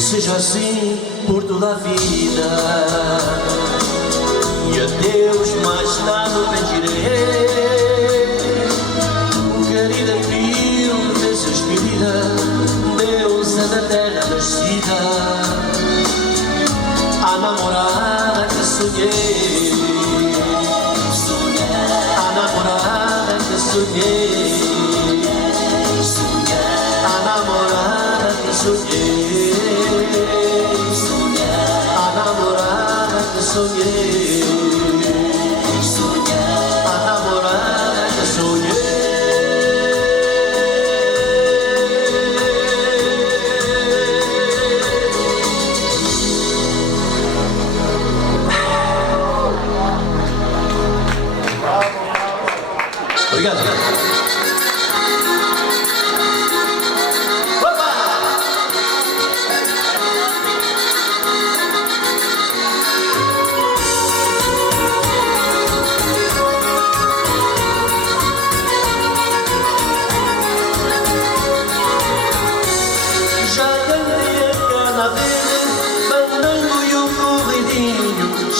Seja assim por toda a vida, e a Deus mais nada pedirei, querida, mil vezes querida, deusa da terra nascida, a namorada que sonhei, a namorada que sonhei, a namorada que sonhei. A namorada que sonhei, a namorada que sonhei. Obrigado.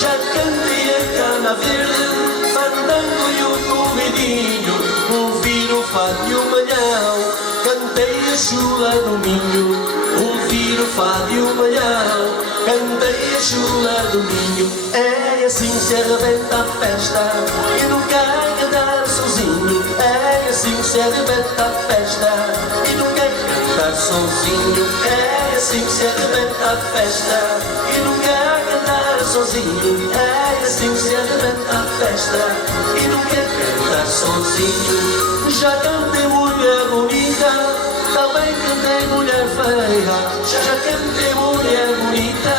Já cantei a cana verde, fandango e o corridinho, ouvir o fado e o malhão, cantei a chula do Minho, ouvir o fado e o malhão, cantei a chula do Minho. É assim que se arrebenta a festa, e nunca cantar sozinho. É assim que se arrebenta a festa, e nunca cantar sozinho. É assim que se arrebenta a festa, e nunca cantar sozinho. É assim que se arrebenta a festa, e não quer cantar sozinho. Já cantei mulher bonita, também cantei mulher feia. Já cantei mulher bonita,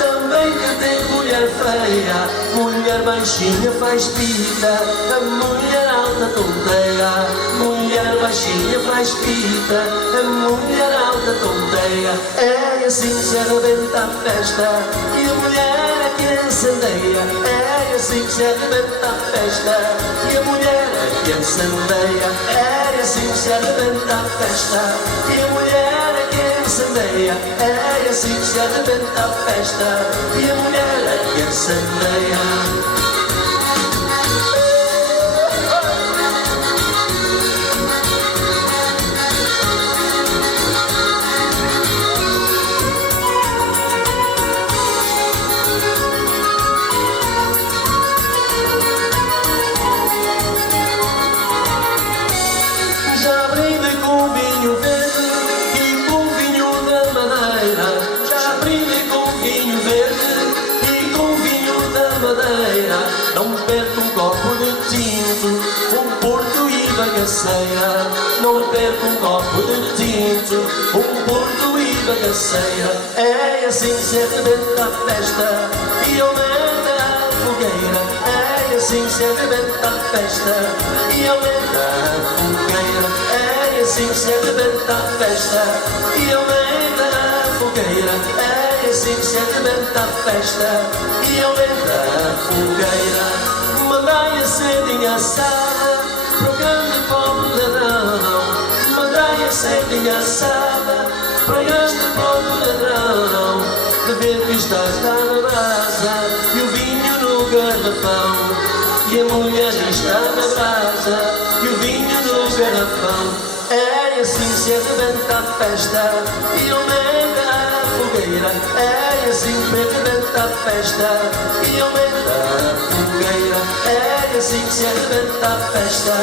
também cantei mulher feia. Mulher baixinha faz pita, a mulher alta tonteia. Mulher baixinha faz pita, a mulher alta tonteia. É assim que se arrebenta a festa, e a mulher é que incendeia. É assim que se arrebenta a festa, e a mulher é que incendeia. É assim que se arrebenta a festa, e a mulher é que incendeia. fogueira, é assim que se arrebenta a festa, e a mulher é que incendeia. Não perca um copo de tinto, um porto e bagaceira. Não perca um copo de tinto, um porto e bagaceira. É assim que se arrebenta a festa e aumenta a fogueira. É assim que se arrebenta a festa e aumenta a fogueira. É assim que se arrebenta a festa e aumenta a fogueira. É assim que se arrebenta a festa e aumenta a fogueira. Mandai a sardinha assada para o grande pobre ladrão. Mandai a sardinha assada para o grande pobre ladrão. De ver que está na brasa e o vinho no garrafão. E a mulher está na brasa e o vinho no garrafão. É assim que se arrebenta a festa e aumenta a fogueira. É assim que arrebenta a festa e aumenta a fogueira. É assim que se arrebenta a festa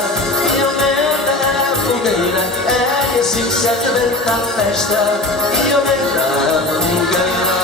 e aumenta a fogueira. É assim que se arrebenta a festa e aumenta a fogueira.